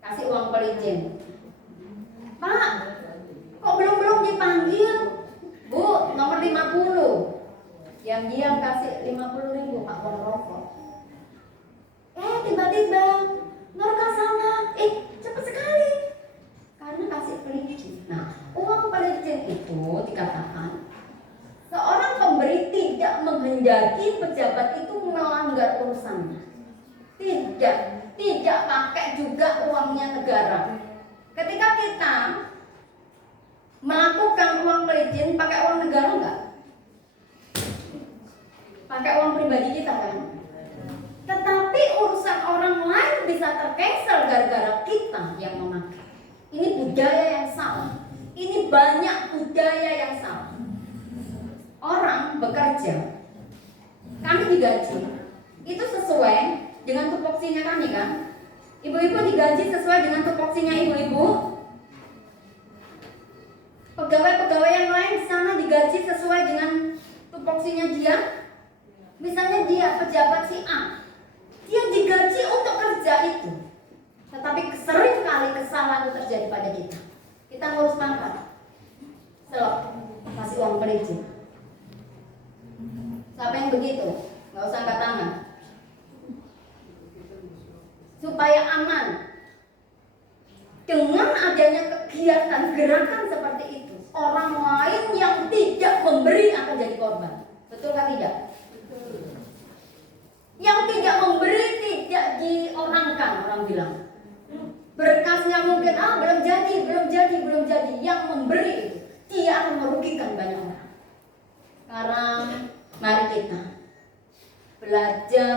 Kasih uang pelicin. Pak, kok belum dipanggil? Bu, nomor 50. Diam-diam kasih 50.000 Pak uang rokok. Tiba-tiba Norka sana, cepat sekali. Karena kasih pelicin. Nah, uang pelicin itu dikatakan seorang pemberi tidak menghendaki pejabat itu melanggar urusannya. Tidak pakai juga uangnya negara. Ketika kita melakukan uang pelicin pakai uang negara enggak? Pakai uang pribadi kita kan? Tetapi urusan orang lain bisa tercancel gara-gara kita yang memakai. Ini budaya yang salah. Ini banyak budaya yang salah. Orang bekerja, kami digaji, itu sesuai dengan tupoksinya kami kan? Ibu-ibu digaji sesuai dengan tupoksinya ibu-ibu. Pegawai-pegawai yang lain di sana digaji sesuai dengan tupoksinya dia. Misalnya dia pejabat si A, dia digaji untuk kerja itu. Tetapi sering kali kesalahan itu terjadi pada kita. Kita ngurus pangkat, selok, kasih uang pelicin. Siapa yang begitu? Gak usah angkat tangan. Supaya aman. Dengan adanya kegiatan gerakan seperti itu, orang lain yang tidak memberi akan jadi korban. Betul kan tidak? Yang tidak memberi tidak diorangkan, orang bilang. Berkasnya mungkin belum jadi. Yang memberi itu dia akan merugikan banyak orang. Sekarang mari kita belajar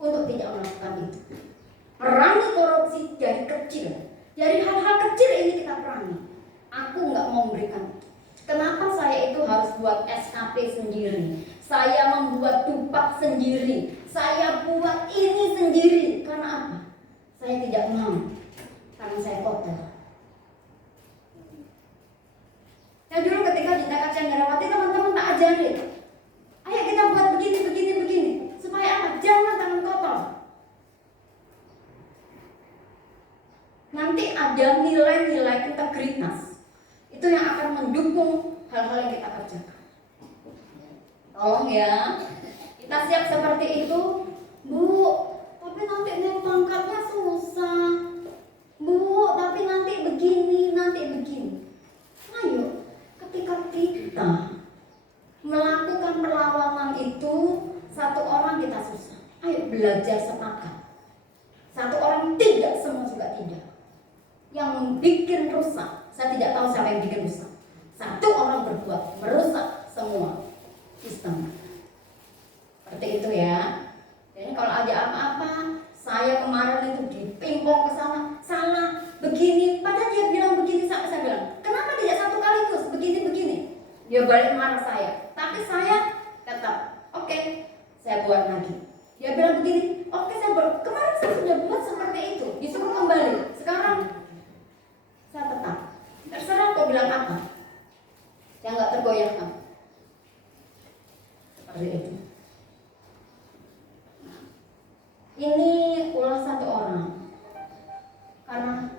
untuk tidak melakukan itu. Perangi korupsi dari kecil. Dari hal-hal kecil ini kita perangi. Aku nggak mau memberikan. Kenapa saya itu harus buat SKP sendiri? Saya membuat dupak sendiri. Saya buat ini sendiri. Karena apa? Saya tidak mau. Karena saya kotor. Nah dulu ketika di TK Cendrawasih teman-teman tak ajarin. Ayo kita buat begini. Supaya apa? Jangan tangan kotor. Nanti ada nilai-nilai integritas. Itu yang akan mendukung hal-hal yang kita kerjakan. Tolong ya, kita siap seperti itu. Bu, tapi nanti naik pangkatnya susah. Bu, tapi nanti begini. Ayo, ketika kita melakukan perlawanan itu, satu orang kita susah. Ayo belajar sepakat. Satu orang tidak, semua juga tidak. Yang bikin rusak, saya tidak tahu siapa yang bikin rusak. Satu orang berbuat merusak semua sistem. Seperti itu ya. Jadi kalau ada apa-apa, saya kemarin itu dipimpong ke sana, salah, begini. Padahal dia bilang begini, sampai saya bilang, kenapa tidak satu kaligus begini? Dia balik marah saya. Tapi saya tetap, oke, saya buat lagi. Dia bilang begini, oke, saya buat. Kemarin saya sudah buat seperti itu, disuruh kembali. Sekarang saya tetap. Terserah kau bilang apa. Yang nggak tergoyahkan. Seperti itu. Ini ulah satu orang. Karena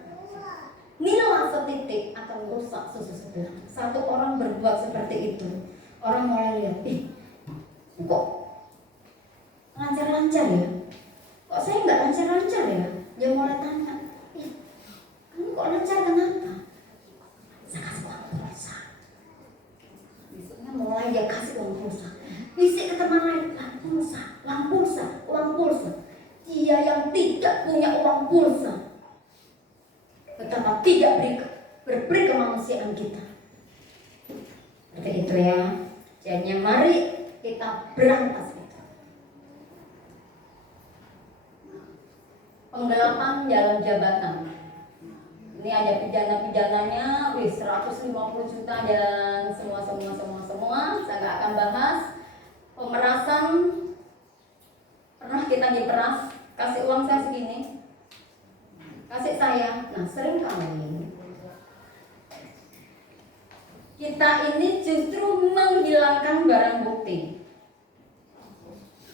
nilai setitik akan merusak susu sebelah. Satu orang berbuat seperti itu, orang mulai lihat, kok lancar-lancar ya? Kok saya nggak lancar-lancar ya? Dia mulai tanya, kamu kok lancar kenapa? Saya kasih uang pulsa. Besoknya mulai dia kasih uang pulsa. Bisik ke teman lain, uang pulsa. Dia yang tidak punya uang pulsa, betapa tidak berberi kemanusiaan kita. Seperti itu ya. Jadinya mari kita berantas itu. Penggelapan dalam jabatan. Ini ada pidana-pidananya, 150 juta dan semua. Saya nggak akan bahas. Pemerasan, pernah kita diperas, kasih uang saya segini, kasih saya. Nah sering kali kita ini justru menghilangkan barang bukti.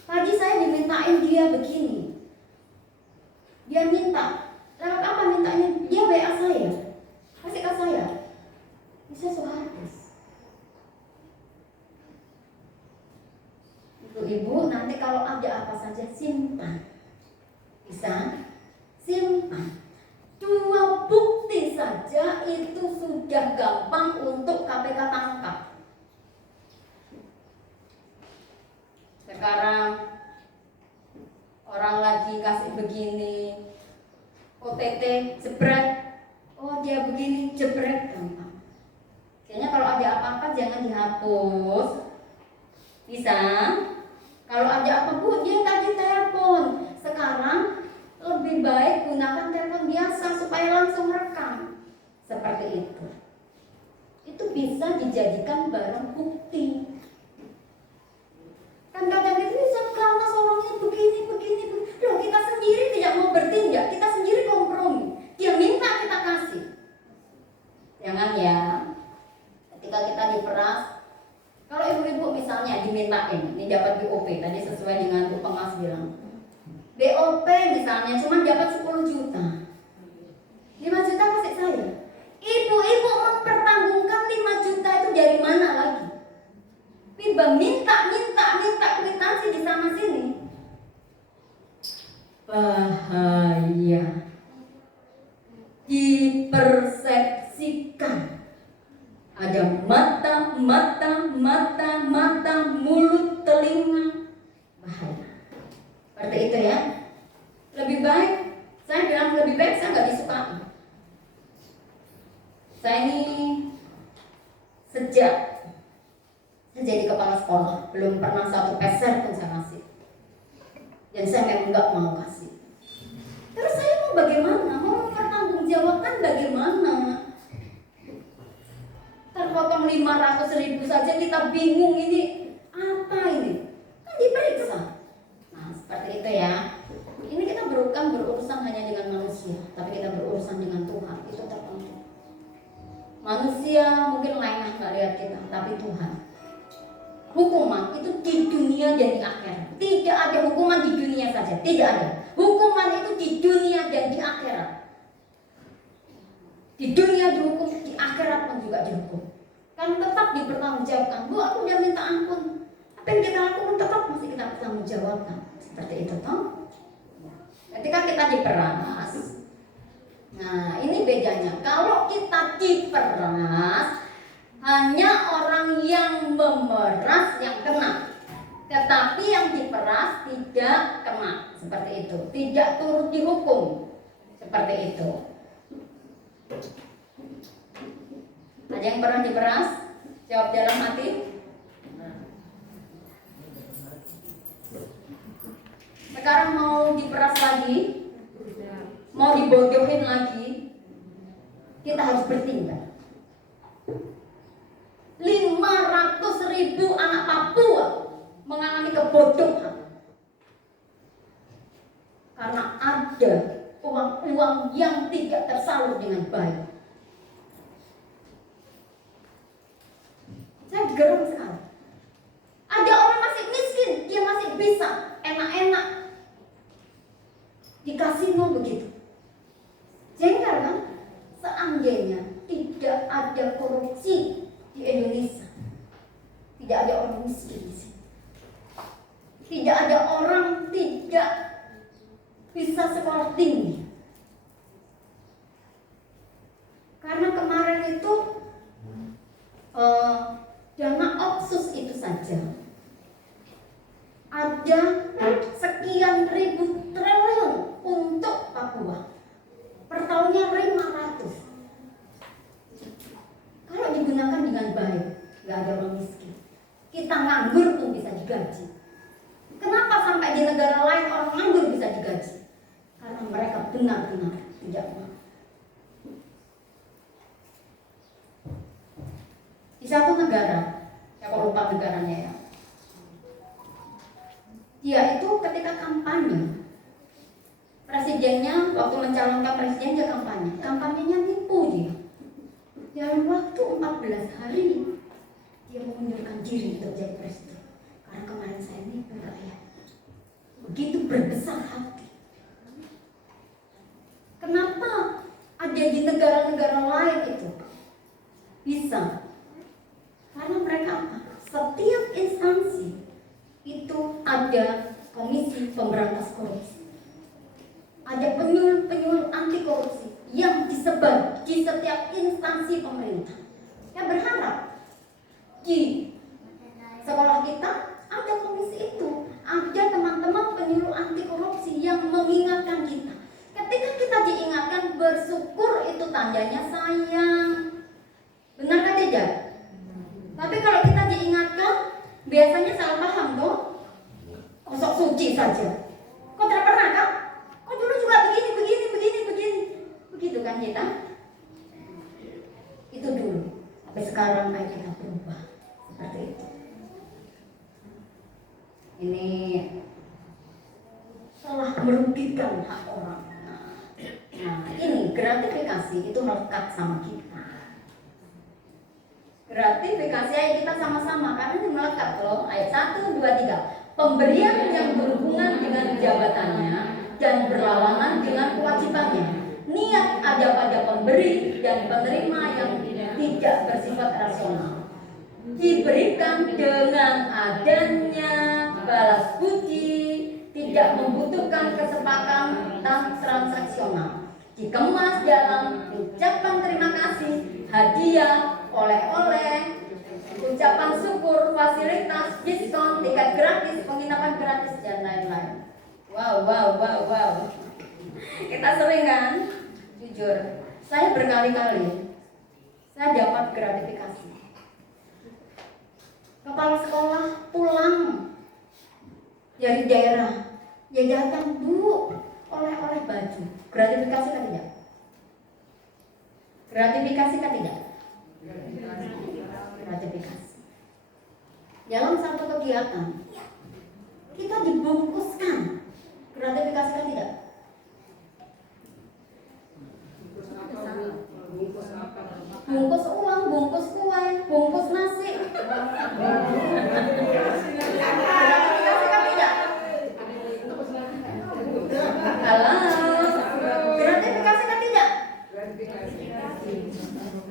Tadi saya dimintain dia begini, dia minta, lewat apa mintanya? Dia WA saya, kasih ke saya, bisa seharus. Ibu nanti kalau ada apa saja simpan, bisa simpan. 2 bukti saja itu sudah gampang untuk KPK tangkap. Sekarang orang lagi kasih begini, OTT jebret, oh dia begini jebret gampang. Kayaknya kalau ada apa-apa jangan dihapus. Bisa? Kalau ada apa Bu, dia tadi telepon. Sekarang lebih baik gunakan telepon biasa supaya langsung rekam. Seperti itu. Itu bisa dijadikan barang bukti. Kan kadang itu bisa karena orangnya begini. Loh, kita sendiri tidak mau bertindak, kita sendiri kompromi. Dia minta kita kasih. Jangan ya. Ketika kita diperas, kalau ibu-ibu misalnya dimintain, ini dapat BOP, tadi sesuai dengan Bu Pengas bilang. BOP misalnya cuma dapat 10 juta. 5 juta kasih saya. Ibu-ibu mempertanggungkan 5 juta itu dari mana lagi? Tiba minta kwitansi di sana sini. Bahaya. Dipersepsikan. Ada mata, mulut, telinga. Bahaya. Seperti itu ya. Lebih baik, saya bilang lebih baik saya nggak disukai. Saya ini sejak saya jadi kepala sekolah belum pernah 1 peser pun saya kasih. Dan saya memang nggak mau kasih. Terus saya mau bagaimana? Mau mempertanggungjawabkan bagaimana? Terpotong 500.000 saja kita bingung ini apa ini? Kan diperiksa. Nah seperti itu ya. Ini kita berurusan hanya dengan manusia, tapi kita berurusan dengan Tuhan. Itu terpenting. Manusia mungkin lengah nggak lihat kita, tapi Tuhan. Hukuman itu di dunia dan di akhirat. Tidak ada hukuman di dunia saja, tidak ada. Hukuman itu di dunia dan di akhirat. Di dunia dihukum, di akhirat pun juga dihukum. Kan tetap dipertanggungjawabkan. Bu, aku udah minta ampun. Apa yang kita lakukan tetap masih kita pertanggungjawabkan. Seperti itu toh. Ketika kita diperas, nah ini bedanya. Kalau kita diperas, hanya orang yang memeras yang kena. Tetapi yang diperas tidak kena. Seperti itu. Tidak turut dihukum. Seperti itu. Ada yang pernah diperas? Jawab dalam hati. Sekarang mau diperas lagi, mau dibodohin lagi, kita harus bertindak. 500.000 anak Papua mengalami kebodohan karena ada uang-uang yang tidak tersalur dengan baik. Saya geram sekali. Ada orang masih miskin, dia masih bisa enak-enak di kasino begitu. Jengkel kan? Seandainya tidak ada korupsi di Indonesia, tidak ada orang miskin di sini. Tidak ada orang tidak bisa sekolah tinggi. Karena kemarin itu dana Otsus itu saja ada sekian ribu triliun untuk Papua. Per tahunnya 500. Kalau digunakan dengan baik, nggak ada orang miskin. Kita nganggur pun bisa digaji. Kenapa sampai di negara lain orang nganggur bisa digaji? Karena mereka benar-benar tidak mau. Di satu negara, saya kok lupa negaranya ya. Dia itu ketika kampanye, presidennya waktu mencalonkan presiden dia kampanyenya nipu dia. Dalam waktu 14 hari dia mengundurkan diri untuk jadi presiden. Karena kemarin saya nipu rakyat. Begitu berbesar hati. Kenapa ada di negara-negara lain itu bisa? Karena mereka apa? Setiap instansi itu ada komisi pemberantas korupsi. Ada penyuluh anti korupsi yang disebar di setiap instansi pemerintah. Saya berharap di sekolah kita ada komisi itu, ada teman-teman penyuluh anti korupsi yang mengingatkan kita. Ketika kita diingatkan, bersyukur itu tandanya sayang. Benar kan tidak? Tapi kalau kita diingatkan, biasanya salah paham kok. Kosok suci saja. Kok tidak pernah kan? Kok dulu juga begini. Begitu kan kita? Itu dulu. Sampai sekarang kayak kita berubah. Seperti itu. Ini telah merugikan hak orang. Nah, ini gratifikasi itu melekat sama kita. Gratifikasi ayo kita sama-sama karena ini melekat loh. Ayat 1, 2, 3. Pemberian yang berhubungan dengan jabatannya dan berlawanan dengan kewajibannya. Niat ada pada pemberi dan penerima yang tidak bersifat rasional. Diberikan dengan adanya balas budi, tidak membutuhkan kesepakatan transaksional. Dikemas dalam ucapan terima kasih, hadiah, oleh-oleh, ucapan syukur, fasilitas, diskon, tiket gratis, penginapan gratis, dan lain-lain. Wow. Kita sering kan? Jujur, saya berkali-kali saya dapat gratifikasi. Kepala sekolah pulang dari daerah, ya datang, Bu, oleh-oleh baju. Gratifikasi kan tidak? Gratifikasi kan tidak? Gratifikasi. Dalam satu kegiatan kita dibungkuskan. Gratifikasi kan tidak? Bungkus uang, bungkus kue, bungkus nasi. Gratifikasi kan tidak? Halo, gratifikasi kan tidak?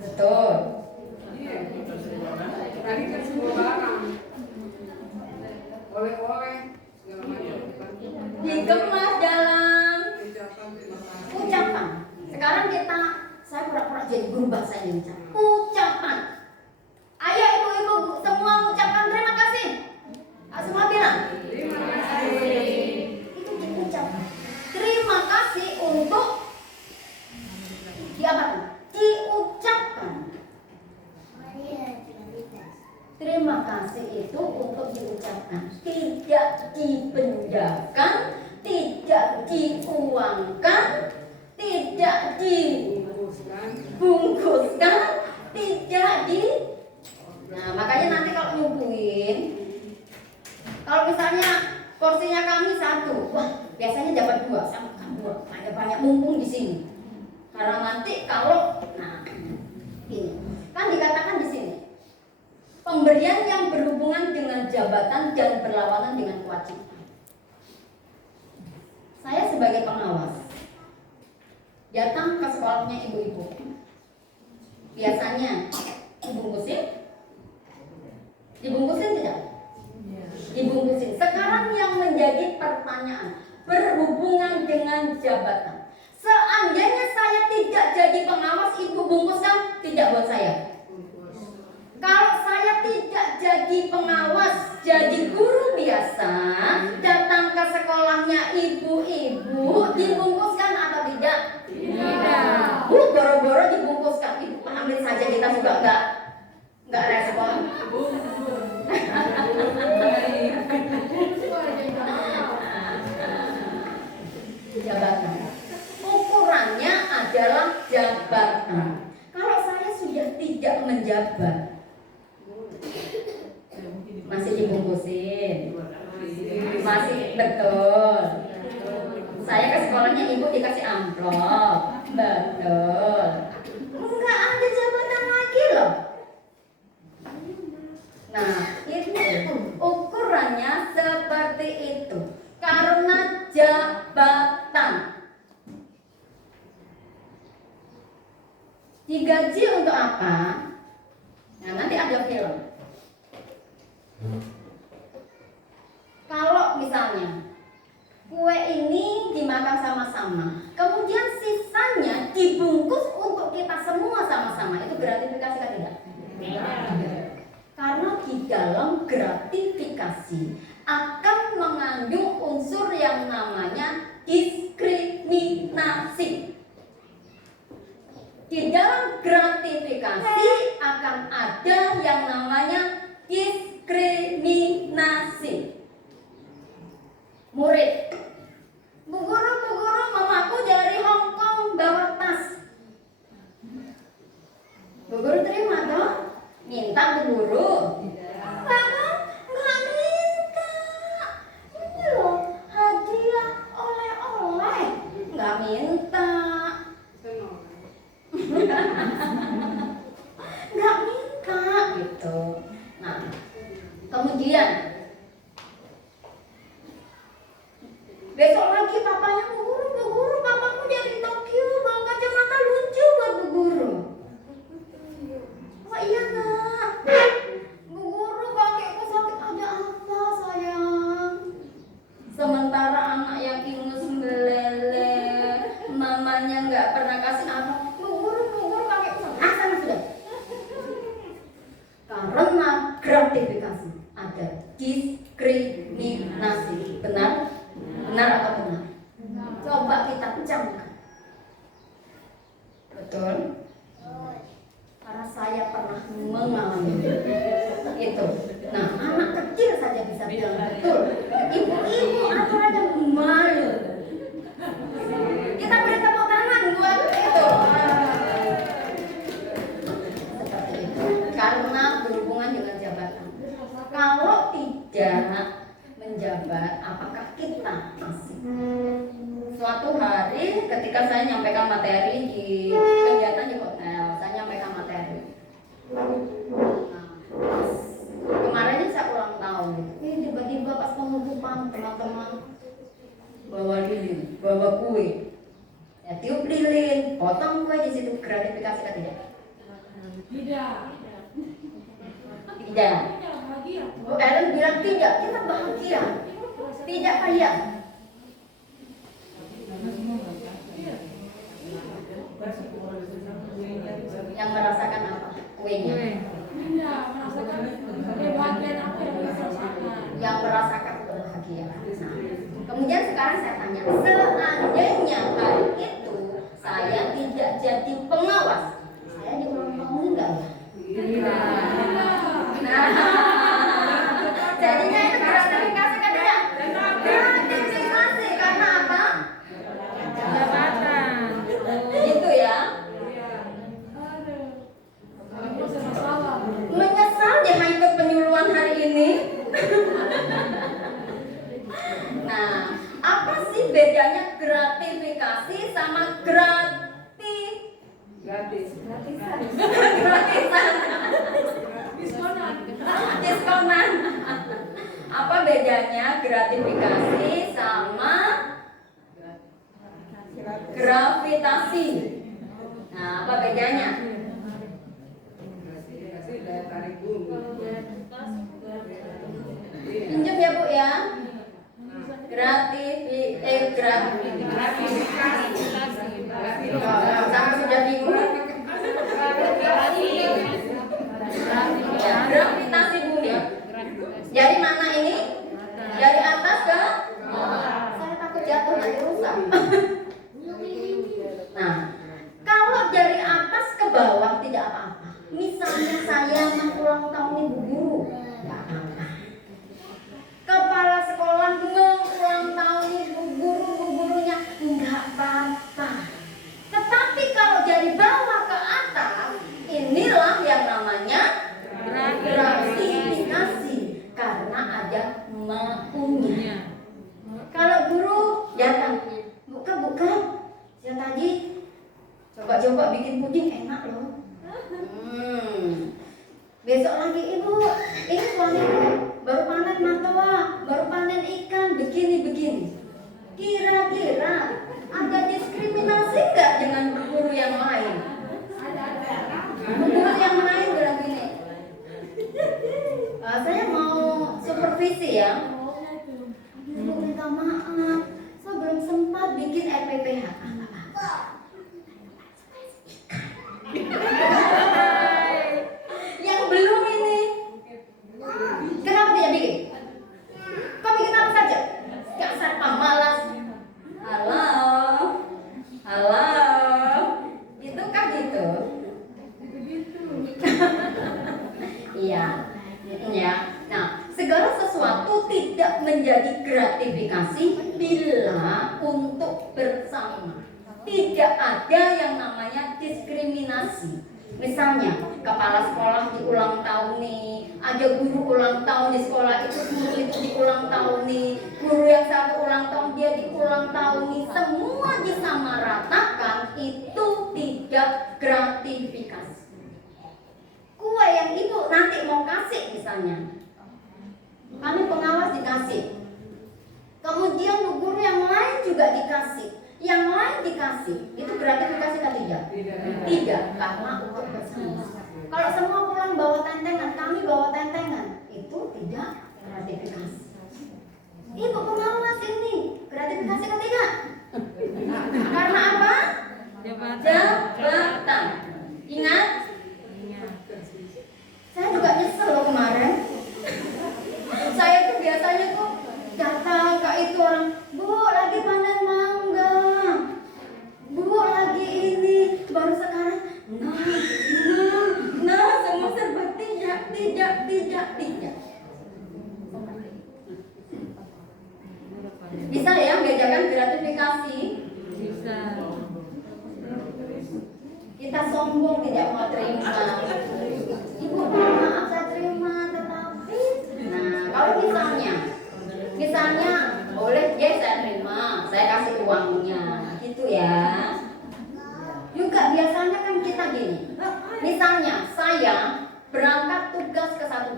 Betul. Tadi kan semua barang, oleh-oleh segala macam. Dikemas dalam Ucapan terima kasih. ucapan. Sekarang saya pura-pura jadi guru bahasa Indonesia. Ucapan. Ayo ibu-ibu semua mengucapkan terima kasih. Semua bilang Terima kasih. itu diucapkan. Terima kasih untuk diapakan? Diucapkan. Terima kasih itu untuk diucapkan, tidak dibendakan, tidak diuangkan, tidak dibungkuskan, tidak di. Nah, makanya nanti kalau nyubuhin, kalau misalnya porsinya kami 1, wah biasanya dapat 2, sama kan 2, banyak mumpung di sini. Karena nanti kalau, nah ini kan dikatakan di sini. Pemberian yang berhubungan dengan jabatan dan berlawanan dengan kewajiban. Saya sebagai pengawas datang ke sekolahnya ibu-ibu. Biasanya dibungkusin tidak? Dibungkusin. Sekarang yang menjadi pertanyaan berhubungan dengan jabatan. Seandainya saya tidak jadi pengawas, ibu bungkuskan tidak buat saya. Kalau saya tidak jadi pengawas, jadi guru biasa, datang ke sekolahnya ibu-ibu, dibungkuskan atau tidak? Tidak. Bu, boro-boro dibungkuskan. Ibu ambil saja, kita juga enggak respon. Jabatan. Ukurannya adalah jabatan. Kalau saya sudah tidak menjabat, masih dibungkusin, masih betul. Saya ke sekolahnya ibu dikasih amplop, betul. Enggak ada jabatan lagi loh. Nah, itu ukurannya seperti itu karena jabatan. Digaji untuk apa? Nah, nanti ada film. Kalau misalnya kue ini dimakan sama-sama, kemudian sisanya dibungkus untuk kita semua sama-sama, itu gratifikasi kan tidak? Karena di dalam gratifikasi akan mengandung unsur yang namanya diskriminasi. Di dalam gratifikasi akan ada yang namanya diskriminasi. Murid, bu guru, mamaku dari Hong Kong bawa tas. Bu guru terima toh? Minta bu guru? Enggak minta. Ini loh hadiah oleh-oleh. Enggak minta. Enggak minta gitu. Nah, kemudian besok lagi papanya bu guru, papaku dari Tokyo bawa kacamata lucu buat bu guru. Oh iya nak, bu guru kakekku sakit ada apa sayang? Sementara anak yang ingus meleleh, mamanya nggak pernah kasih apa. Bu guru kakekku sakit. Ah sana sudah. Karena gratifikasi ada diskriminasi, benar? Benar atau benar? Coba kita camkan. Betul? Karena saya pernah mengalami itu. Nah, anak kecil saja bisa bilang betul. Ibu-ibu atau ada malu. Kita beri tepuk tangan buat itu. Seperti itu. Karena berhubungan dengan jabatan. Kalau tidak menjabat, apakah kita asik? Suatu hari ketika saya nyampaikan materi di kegiatan di hotel, saya nyampaikan materi. Nah, kemarinnya saya ulang tahun. Tiba-tiba pas penutupan teman-teman bawa lilin, bawa kue. Ya tiup lilin, potong kue di situ, gratifikasi kan tidak? Tidak. Bu Ellen bilang tidak, kita bahagia. Tidak kaya. Yang merasakan apa? Kuenya. Yang merasakan kebahagiaan. Nah, kemudian sekarang saya tanya, seandainya hari itu saya tidak jadi pengawas, saya di ulang tahun enggak ya? Nah, jadinya itu gratifikasi kan tidak? Gratifikasi karena apa? Jabatan. Gitu ya. Menyesal dia ikut penyuluhan hari ini. Nah, apa sih bedanya gratifikasi sama gratisan? Diskonan. Apa bedanya gratifikasi sama gravitasi? Nah, apa bedanya? Pinjam ya Bu ya. Gratifikasi. Sama sudah bingung. Ya, gravitasi bumi. Dari mana ini? Dari atas ke bawah. Saya takut jatuh nanti rusak. Nah, kalau dari atas ke bawah tidak apa-apa. Misalnya saya ulang tahun ibu guru, tidak apa-apa. Kepala sekolah ulang tahun ibu gurunya, enggak apa-apa. Tetapi kalau dari bawah ke atas, inilah yang namanya gratifikasi karena ada maunya. Kalau guru datang, buka, saya tadi coba bikin puding enak loh. Besok lagi ibu, ini suamiku baru panen matoa, baru panen ikan, begini. Kira-kira ada diskriminasi nggak dengan guru yang lain? Guru yang lain bilang gini, saya mau supervisi ya. Ibu minta maaf, saya belum sempat bikin RPPH. Yang belum ini tidak ada yang namanya diskriminasi. Misalnya kepala sekolah di ulang tahun nih, ada guru ulang tahun di sekolah itu, guru itu di ulang tahun nih, guru yang satu ulang tahun dia di ulang tahun nih, semua disamaratakan, itu tidak gratifikasi. Kue yang ibu nanti mau kasih misalnya, kami pengawas dikasih, kemudian guru yang lain juga dikasih, yang lain dikasih, itu gratifikasi kan tidak? Tidak, karena untuk bersama. Kalau semua pulang bawa tentengan, kami bawa tentengan, itu tidak gratifikasi. Ibu pengawas ini, gratifikasi kan tidak? Karena apa? Jabatan. Ingat? Saya juga nyesel loh kemarin. Saya tuh biasanya tuh datang ke itu orang, Bu lagi panen mangga, Bu lagi ini, baru sekarang nah semua serba tidak. Bisa ya bedakan gratifikasi? Bisa. Kita sombong tidak mau terima. Ibu maaf saya terima, tetapi kalau misalnya boleh ya saya terima, saya kasih uangnya gitu ya. Juga biasanya kan kita gini, misalnya saya berangkat tugas ke satu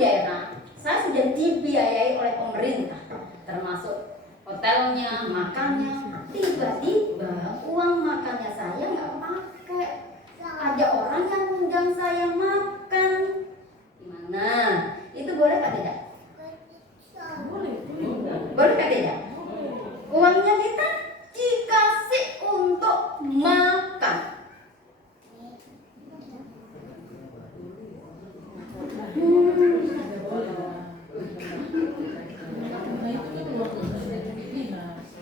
daerah, saya sudah dibiayai oleh pemerintah, termasuk hotelnya, makannya. Tiba-tiba uang makannya saya nggak pakai, ada orang yang undang saya makan, gimana? Itu boleh tak tidak? Boleh tak tidak? Uangnya kita dikasih untuk makan.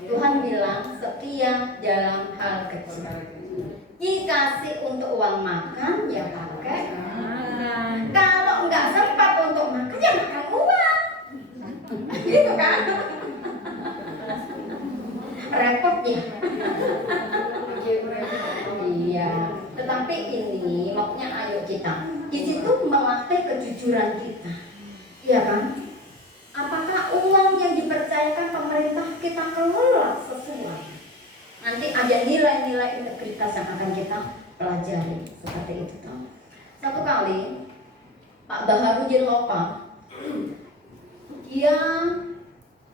Tuhan bilang setia dalam hal kecil. Dikasih untuk uang makan ya pakai. Kalau nggak sempat untuk makan ya makan uang. Gitu kan? Repot ya. Iya. Tetapi ini maksudnya ayo kita di situ melatih kejujuran kita. Iya kan? Apakah uang yang dipercayakan pemerintah kita kelola sesuai? Nanti ada nilai-nilai integritas yang akan kita pelajari seperti itu. Satu kali Pak Baharudin Lopa dia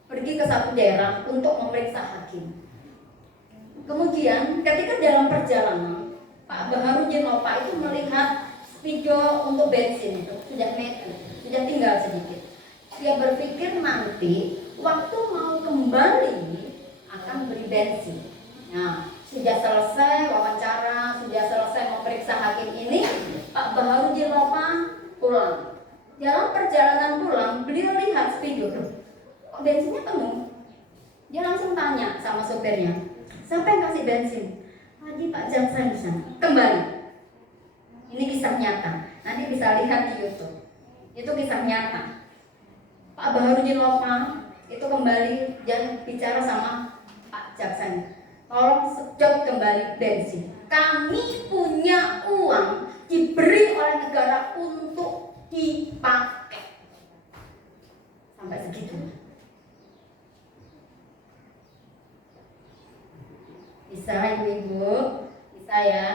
pergi ke satu daerah untuk memeriksa hakim. Kemudian ketika dalam perjalanan Pak Baharudin Lopa itu melihat spidol untuk bensin itu sudah tinggal sedikit. Dia berpikir nanti waktu mau kembali akan beri bensin. Nah, sudah selesai wawancara, sudah selesai memeriksa hakim ini, Pak Baharudin Lopa pulang. Dalam perjalanan pulang, beliau lihat spidol, kok bensinnya penuh. Dia langsung tanya sama sopirnya, siapa yang kasih bensin? Tadi Pak Jaksa di sana. Kembali. Ini kisah nyata. Nanti bisa lihat di YouTube. Itu kisah nyata. Pak Baharudin Lopa itu kembali dan bicara sama Pak Jaksa. Tolong sedot kembali bensin. Kami punya uang diberi oleh negara untuk dipakai. Sampai segitu. Bisa ibu-ibu, bisa ya.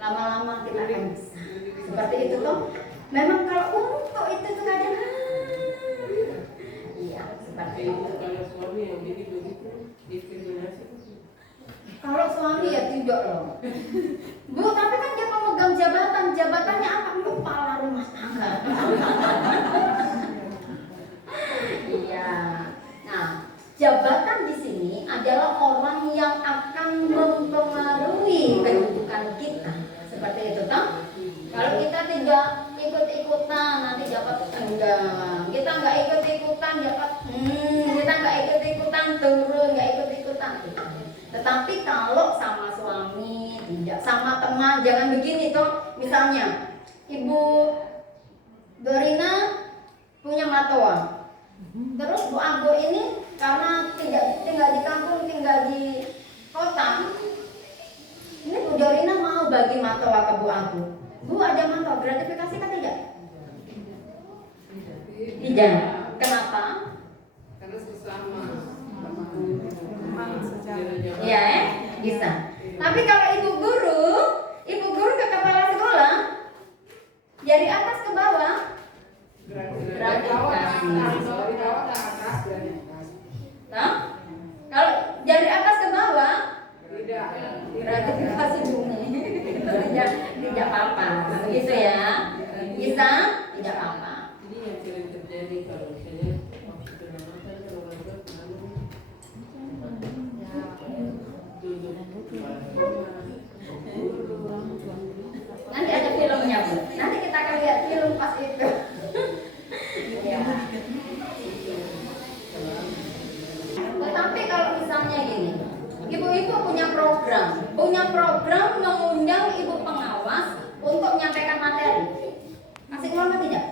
Lama-lama kita akan bisa. Seperti itu toh. Memang kalau untuk itu tuh kadang iya seperti itu. Kalau suami yang begitu diskriminasi. Kalau suami ya tidak loh. Bu, tapi kan dia pemegang jabatan. Jabatannya apa? Kepala rumah tangga. Iya. Nah, jabatan di sini adalah orang yang akan mempengaruhi kehidupan kita. Seperti itu toh. Kalau kita tidak ikut-ikutan nanti dapat enggak. Kita nggak ikut-ikutan dapat kita nggak ikut-ikutan turun, nggak ikut-ikutan. Tetapi kalau sama suami, tidak sama teman, jangan begini toh. Misalnya Ibu Dorina punya matoa. Terus Bu Ago ini karena tidak tinggal di kampung, tinggal di kota. Ini Bu Dorina mau bagi matoa ke Bu Aku. Bu, ada matoa gratifikasi kan tidak? Tidak. Kenapa? Karena sesama. Iya, bisa. Tapi kalau ibu guru ke kepala sekolah, dari atas ke bawah, gratifikasi. Nah, kalau dari atas ke bawah, gratifikasi bumi. Itu tidak apa-apa, begitu ya. Bisa, tidak apa-apa. Jadi yang sering terjadi kalau misalnya waktu penamatan kalau orang tua Nanti ada filmnya Bu. Nanti kita akan lihat film pas itu. Ya. Tetapi kalau misalnya gini, ibu-ibu punya program mengundang ibu pengawas untuk menyampaikan materi. Masih keluar atau tidak?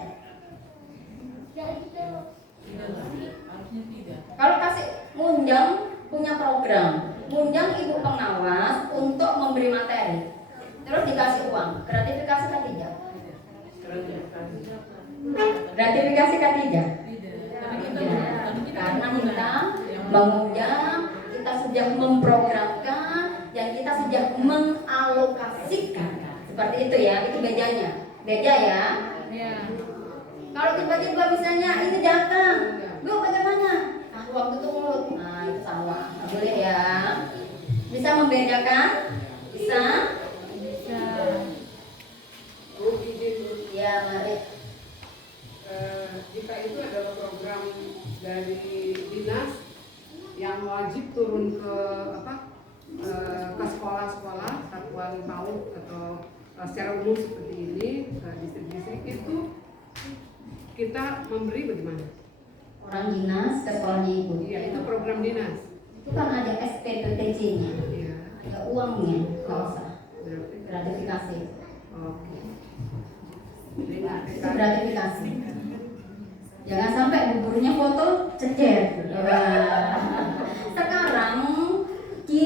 Kalau kasih ngundang punya program, ngundang ibu pengawas untuk memberi materi, terus dikasih uang, gratifikasi kan tidak? Gratifikasi kan tidak? Karena kita mengundang, kita sudah memprogramkan, dan kita sudah mengalokasikan. Seperti itu ya, itu bedanya. Beda ya. Kalau tiba-tiba misalnya ini datang, Bu bagaimana? Waktu itu mulut, nah itu salah. Nggak boleh ya. Bisa membedakan? Bisa? Bu izin Ya, mari. jika itu adalah program dari dinas yang wajib turun ke ke sekolah-sekolah satuan PAUD atau secara umum seperti ini distrik-distrik itu kita memberi bagaimana? Orang dinas ke sekolahnya ibu. Iya, itu program dinas. Itu kan ada SPPTJ-nya, Iya. ada uangnya, nggak usah. Berarti Gratifikasi. oke. Itu gratifikasi. Jangan sampai gurunya foto cecer. Sekarang di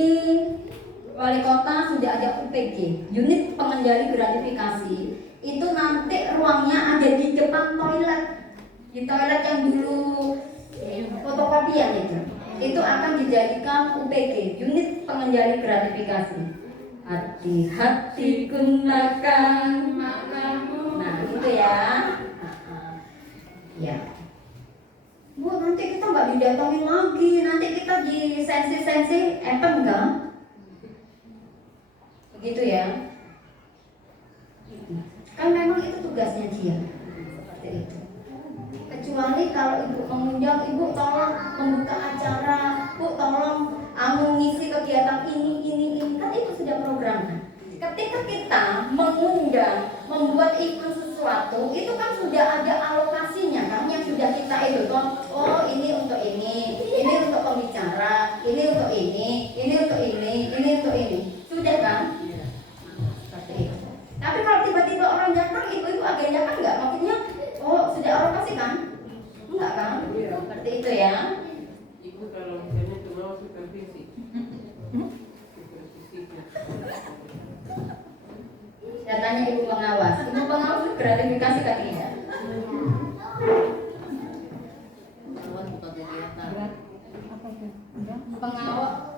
wali kota sudah ada UPG, unit pengendali gratifikasi. Itu nanti ruangnya ada di depan toilet. Di toilet yang dulu fotokopian itu akan dijadikan UPG, unit pengendali gratifikasi. Hati-hati gunakan makamu. Nah, gitu ya. Ya. Bu, nanti kita nggak didatangin lagi. Nanti kita di sensi-sensi enggak? Begitu ya. Kan memang itu tugasnya dia. Seperti itu. Kecuali kalau ibu mengundang, ibu tolong membuka acara, bu tolong ngisi kegiatan ini, kan itu sudah program kan. Ketika kita mengundang, membuat event sesuatu, itu kan sudah ada alokasinya kan, yang sudah kita itu toh. Oh ini untuk ini untuk pembicara, ini untuk ini untuk ini untuk ini, sudah kan? Seperti itu. Tapi kalau tiba-tiba orang datang, ibu-ibu agendakan nggak? Maksudnya, oh sudah alokasi kan? Enggak kan? Seperti itu ya. Ibu kalau misalnya cuma supervisi. Datanya ibu pengawas. Ibu pengawas itu gratifikasi kan tidak?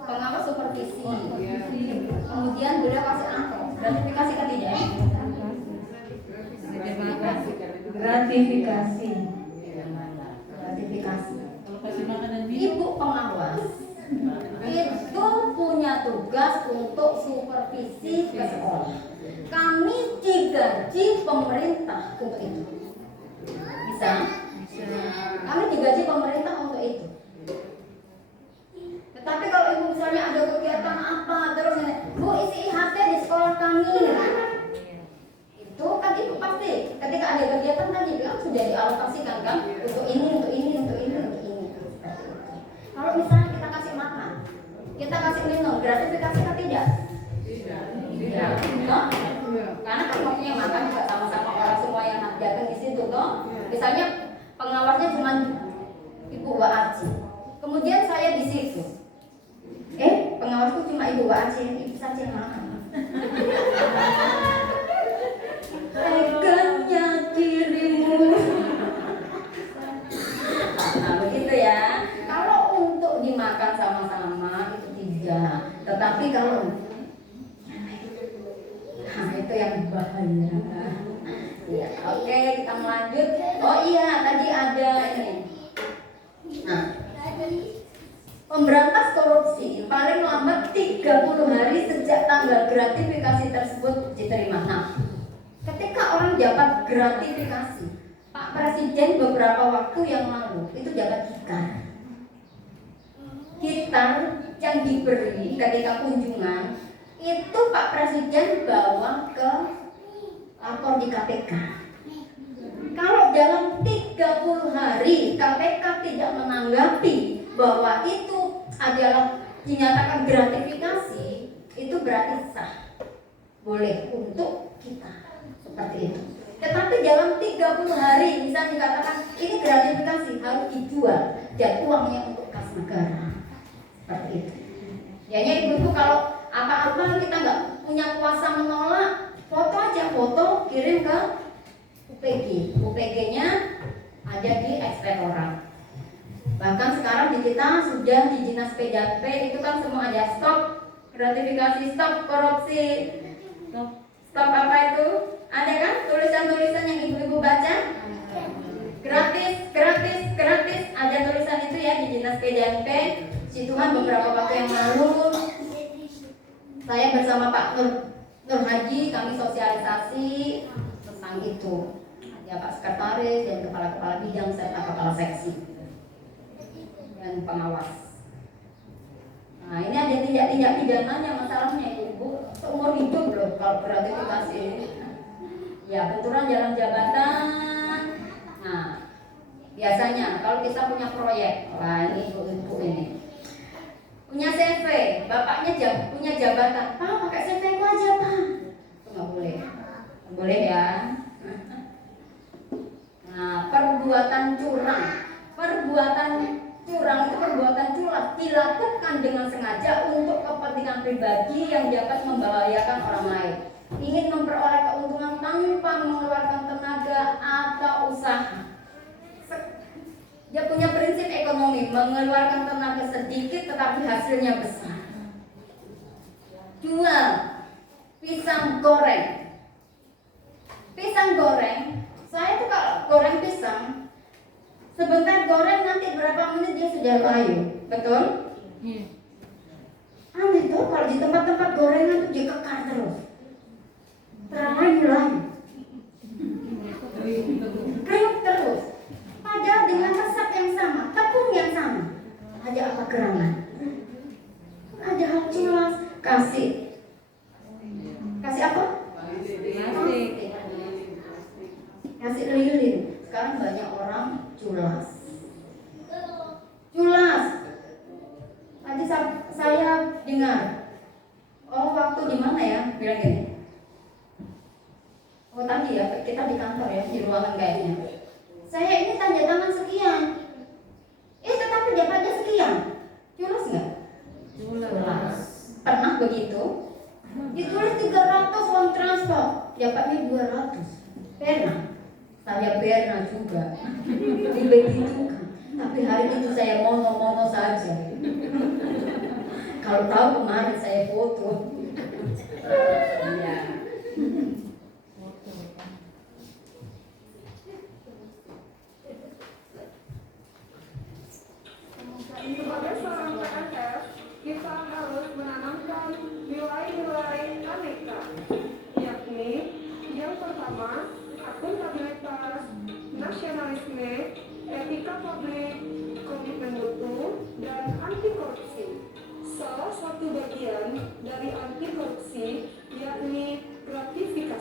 Pengawas supervisi. Kemudian beliau kasih angka. Gratifikasi kan tidak? Gratifikasi. Gratifikasi. Ibu pengawas itu punya tugas untuk supervisi ke sekolah. Kami digaji pemerintah untuk itu. Bisa? Kami digaji pemerintah untuk itu. Tetapi kalau ibu misalnya ada kegiatan apa terus ini, Bu isi IHT di sekolah kami. Itu kan ibu pasti ketika ada kegiatan tadi bilang sudah dialokasikan kan untuk ini, untuk ini, untuk ini, untuk ini. Kalau misalnya kita kasih makan, kita kasih minum, gratifikasi kan tidak? Tidak. Toh? Karena kan maksudnya makan juga sama-sama orang semua yang datang di situ toh. Misalnya pengawasnya cuma Ibu Mbak Aji. Kemudian yang dua aja, yang ibu saja yang makan. Pegangnya dirimu. Nah, begitu ya. Kalau untuk dimakan sama-sama itu tidak. Tetapi kalau itu yang bahaya. Ya, oke, kita melanjut. Oh iya, tadi ada ini. Nah, pemberantas korupsi paling lambat 30 hari sejak tanggal gratifikasi tersebut diterima. Nah, ketika orang dapat gratifikasi, Pak Presiden beberapa waktu yang lalu itu dapat gitar. Gitar yang diberi ketika kunjungan itu Pak Presiden bawa ke lapor di KPK. Kalau dalam 30 hari KPK tidak menanggapi bahwa itu adalah dinyatakan gratifikasi, itu berarti sah, boleh untuk kita seperti itu. Tetapi dalam 30 hari bisa dikatakan ini gratifikasi harus dijual dan uangnya untuk kas negara, seperti itu. Jadinya ibu-ibu kalau apa-apa kita nggak punya kuasa menolak, foto aja, foto kirim ke UPG. UPG-nya ada di ekspektorat. Bahkan sekarang di kita sudah di Dinas PJP itu kan semua ada stop gratifikasi, stop korupsi, stop apa itu? Ada kan tulisan-tulisan yang ibu-ibu baca? Gratis, gratis, gratis. Ada tulisan itu ya di Dinas PJP. Si Tuhan beberapa waktu yang lalu saya bersama Pak Nur Haji kami sosialisasi tentang itu. Ada Pak Sekretaris dan kepala-kepala bidang serta kepala seksi dan pengawas. Nah, ini ada tindak pidananya masalahnya ibu seumur hidup loh kalau gratifikasi ini. Ya, benturan dalam jabatan. Nah, biasanya kalau kita punya proyek, wah ini ibu-ibu ini punya CV, bapaknya punya jabatan, Pak pakai CV ku aja Pak. Itu nggak boleh, nggak boleh ya. Nah, perbuatan curang itu perbuatan culas dilakukan dengan sengaja untuk kepentingan pribadi yang dapat membahayakan orang lain. Ingin memperoleh keuntungan tanpa mengeluarkan tenaga atau usaha. Dia punya prinsip ekonomi, mengeluarkan tenaga sedikit tetapi hasilnya besar. Jual pisang goreng. Pisang goreng, saya tuh kalau goreng pisang, sebentar goreng nanti berapa menit dia sudah layu, betul? Aneh tuh kalau di tempat-tempat gorengan tuh dikekar terus, terlalu kriuk terus. Padahal dengan resep yang sama, tepung yang sama, ada apa gerangan? Ada hal culas, kasih apa? Kasih lilin. Sekarang banyak orang culas. Tadi saya dengar, waktu di mana ya? Bilang gini. Tadi ya, kita di kantor ya, di ruangan kayaknya. Saya ini tanda tangan sekian. Tetapi dapatnya sekian. Culas nggak? Culas. Pernah begitu? Ditulis 300 uang transport, dapatnya 200. Pernah. Saya pernah juga. Dibegitukan. Tapi hari itu saya mono-mono saja. Kalau tahu kemarin saya foto. Iya. Sebagai seorang PNS, kita harus menanamkan nilai-nilai aneka, yakni yang pertama, akuntabilitas, nasionalisme, etika publik, komitmen mutu, dan anti korupsi. Salah satu bagian dari anti korupsi yakni gratifikasi.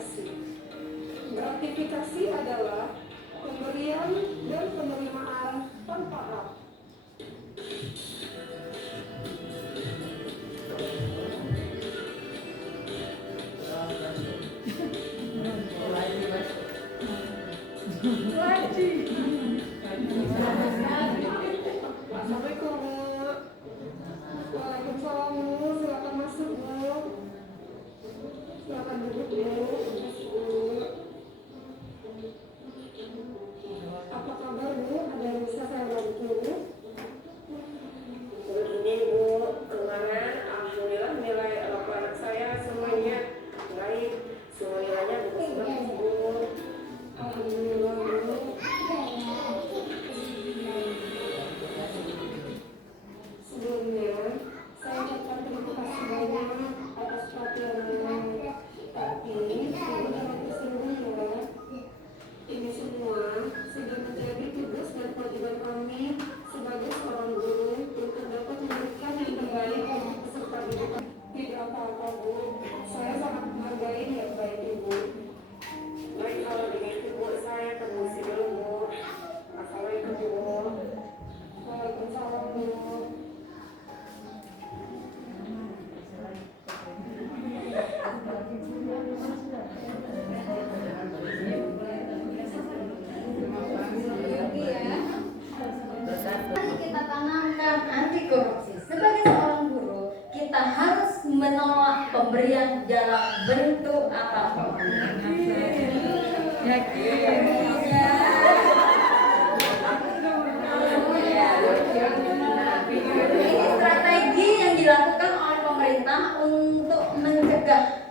menolak pemberian dalam bentuk apapun. Ini strategi yang dilakukan oleh pemerintah untuk mencegah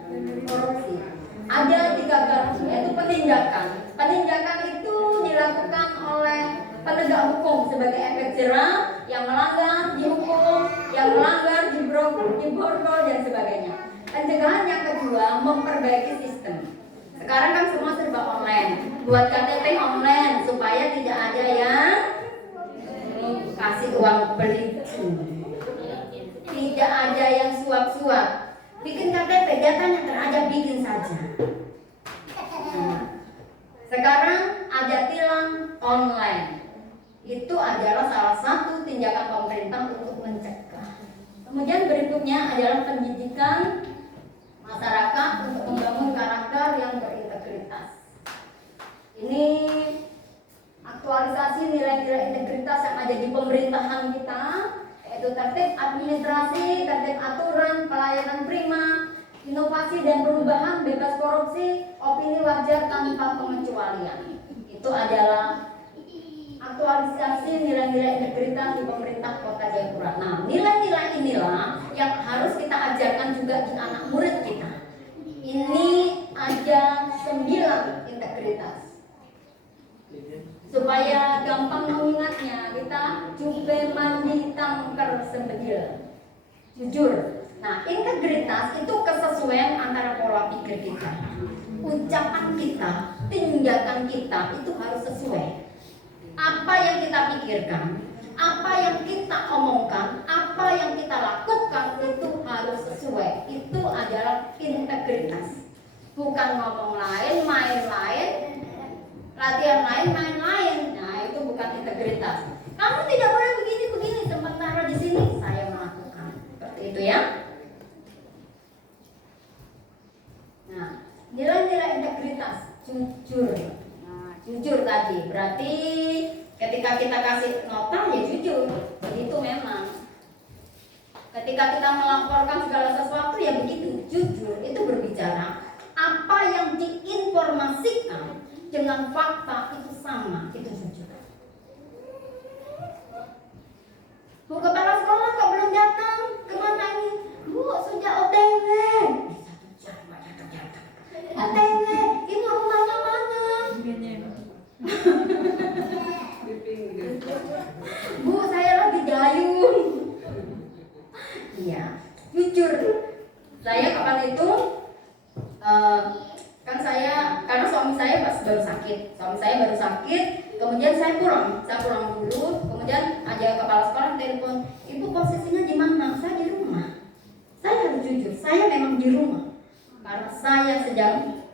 korupsi. Ada 3 garis, yaitu penindakan. Penindakan itu dilakukan oleh penegak hukum sebagai efek jerah, yang melanggar dihukum, yang melanggar diborgol dan sebagainya. Pencegahan yang kedua, memperbaiki sistem. Sekarang kan semua serba online. Buat KTP online supaya tidak ada yang kasih uang beli. Tidak ada yang suap-suap. Bikin KTP, datanya terada bikin saja. Nah, sekarang ada tilang online. Itu adalah salah satu tindakan pemerintah untuk mencegah. Kemudian berikutnya adalah pendidikan masyarakat untuk membangun karakter yang berintegritas. Ini aktualisasi nilai-nilai integritas yang ada di pemerintahan kita, yaitu tertib administrasi, tertib aturan, pelayanan prima, inovasi dan perubahan, bebas korupsi, opini wajar tanpa pengecualian. Itu adalah aktualisasi nilai-nilai integritas di pemerintah Kota Jayapura. Nah, nilai-nilai inilah yang harus kita ajarkan juga di anak murid kita. Ini ada 9 integritas. Supaya gampang mengingatnya, kita jube mandi tangker sembedil. Jujur. Nah, integritas itu kesesuaian antara pola pikir kita, ucapan kita, tindakan kita itu harus sesuai. Apa yang kita pikirkan, apa yang kita omongkan, apa yang kita lakukan itu harus sesuai. Itu adalah integritas. Bukan ngomong lain, main lain, latihan lain, main lain. Nah, itu bukan integritas. Kamu tidak boleh begini, sementara di sini saya melakukan. Seperti itu ya. Nah, nilai-nilai integritas, jujur. Nah, jujur tadi berarti ketika kita kasih nota ya jujur, begitu memang. Ketika kita melaporkan segala sesuatu ya begitu, jujur itu berbicara apa yang diinformasikan dengan fakta itu sama, itu jujur. Bu kepala sekolah kok belum datang? Kemana ini? Bu sudah OTW. OTW, ini rumahnya mana? Bu, saya lagi dayung. Iya, jujur. Saya kapan itu, kan saya, karena suami saya baru sakit, kemudian saya pulang dulu, kemudian ada kepala sekolah telepon, ibu posisinya di mana? Saya di rumah. Saya harus jujur, saya memang di rumah, karena saya sedang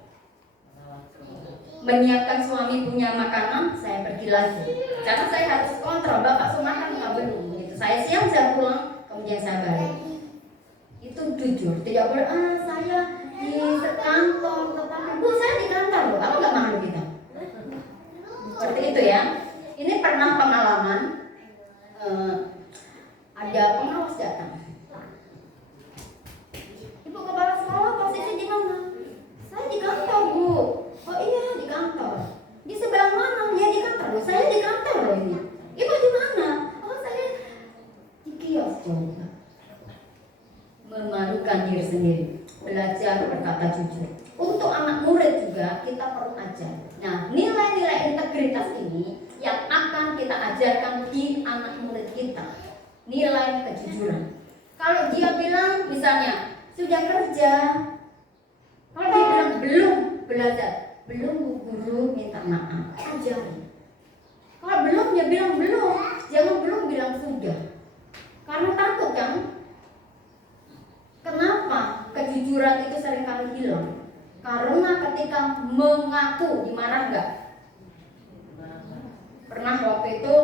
menyiapkan suami punya makanan, saya pergi lagi. Karena saya harus kontrol, Bapak Sumakan nggak belum. Gitu. Saya siang, saya pulang, kemudian saya balik. Itu jujur, tidak boleh. Saya di kantor, tetapi Bu saya di kantor loh. Apa nggak malu kita? Seperti itu ya. Ini pernah pengalaman ada pengawas datang. Ibu kepala sekolah posisi di mana? Saya di kantor Bu. Oh iya di kantor. Di sebelah mana? Ya di kantor loh. Saya di kantor loh ini. Ibu di mana? Oh saya di kios juga. Memalukan diri sendiri. Belajar berkata jujur. Untuk anak murid juga kita perlu ajar. Nah nilai-nilai integritas ini yang akan kita ajarkan di anak murid kita. Nilai kejujuran. Kalau dia bilang misalnya sudah kerja, kalau dia bilang belum belajar, belum Bu Guru minta maaf, ajarin. Kalau belum dia bilang belum, jangan belum bilang sudah. Karena takut kan? Kenapa kejujuran itu seringkali hilang? Karena ketika mengaku, dimarah enggak? Pernah waktu itu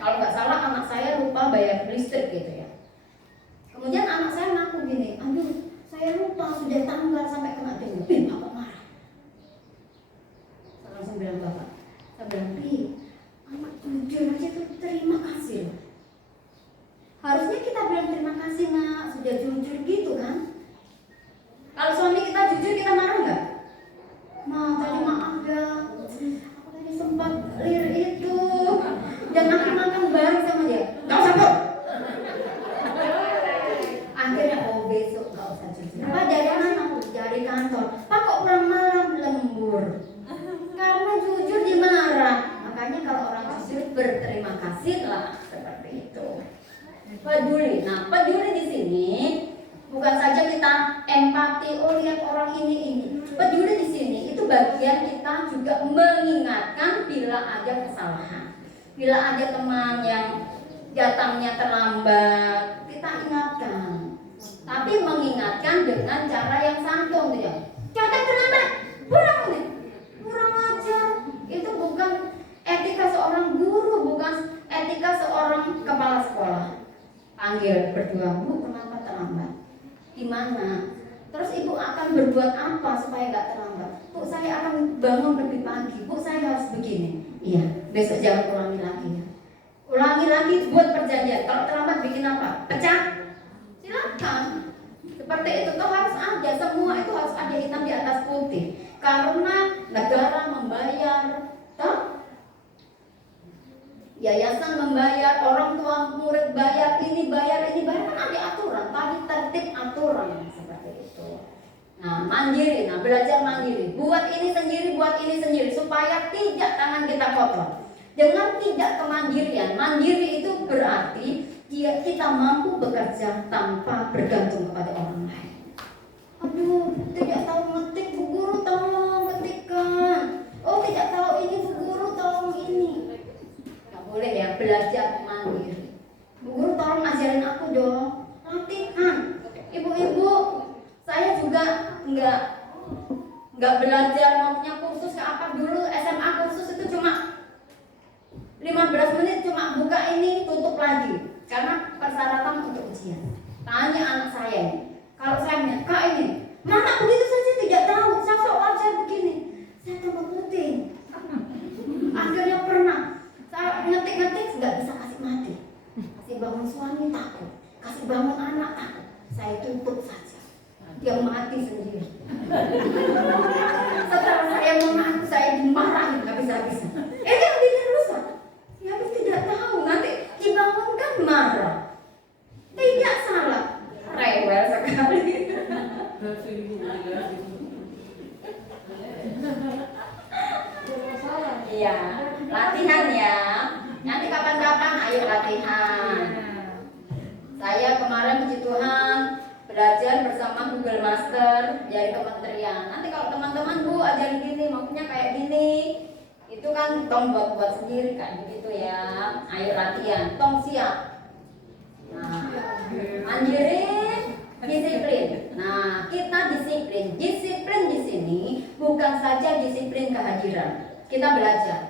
kalau nggak salah anak saya lupa bayar listrik gitu ya. Kemudian anak saya ngaku gini, aduh saya lupa sudah tanggal sampai kena demo. Bapak marah. Saya langsung bilang Bapak, saya bilang anak jujur aja tuh terima kasih loh. Harusnya kita bilang terima kasih nak, sudah jujur gitu kan. Kalau suami kita jujur, kita marah nggak? Ma, tadi maaf ya, aku tadi sempat lirik itu dan aku makan bareng sama dia. Gak usah kok. Akhirnya besok gak usah jujur. Pak dari mana? Dari kantor. Pak kok pulang malam? Lembur. Karena jujur dimarah. Makanya kalau orang jujur berterima kasih lah, seperti itu. Peduli. Nah, peduli di sini bukan saja kita empati, oh lihat orang ini. Peduli di sini itu bagian kita juga mengingatkan bila ada kesalahan. Bila ada teman yang datangnya terlambat, kita ingatkan. Tapi mengingatkan dengan cara yang santun ya. Datang terlambat, pulang nih. Kurang ajar. Itu bukan etika seorang guru, bukan etika seorang kepala sekolah. Panggil berdua, Bu, kenapa terlambat? Gimana? Terus ibu akan berbuat apa supaya nggak terlambat? Bu, saya akan bangun lebih pagi. Bu, saya harus begini. Iya, besok jangan ulangi lagi ya. Ulangi lagi, buat perjanjian. Kalau terlambat bikin apa? Pecat? Silakan. Seperti itu tuh harus ada, semua itu harus ada hitam di atas putih. Karena negara membayar, toh? Yayasan membayar, orang tua murid bayar, ini bayar, kan ada aturan, tadi tertib aturan seperti itu. Nah, mandiri, belajar mandiri, buat ini sendiri supaya tidak tangan kita kotor. Dengan tidak kemandirian, mandiri itu berarti kita mampu bekerja tanpa bergantung kepada orang lain. Aduh, tidak tahu ngetik, Bu Guru tolong ketikkan. Oh, tidak tahu ini, Bu Guru tolong ini. Nggak boleh ya, belajar mandiri. Bu Guru tolong ajarin aku dong. Latihan. Ibu-ibu, saya juga nggak belajar, maksudnya kursus ke apa dulu, SMA kursus itu cuma 15 menit, cuma buka ini tutup lagi karena persyaratan untuk ujian. Tanya anak saya ini, kalau saya bilang, Kak ini mana begitu saja tidak tahu, saya sok wajar begini, saya tambah putih. Akhirnya pernah saya ngetik nggak bisa kasih mati, kasih bangun suami takut, kasih bangun anak takut, saya tutup saja, dia mati sendiri. Setelah saya mengaku, saya dimarahin habis-habisan. Yang bikin rusak. Ya habis tidak tahu, nanti dibangunkan marah. Tidak salah, rewel sekali. Iya, latihan ya. Nanti kapan-kapan ayo latihan. Saya kemarin puji Tuhan belajar bersama Google Master dari kementerian. Nanti kalau teman-teman Bu ajarin gini, maksudnya kayak gini, itu kan tong buat sendiri kan begitu ya. Ayo latihan, tong siap. Nah, mandiri, disiplin. Nah, kita disiplin. Disiplin di sini bukan saja disiplin kehadiran. Kita belajar.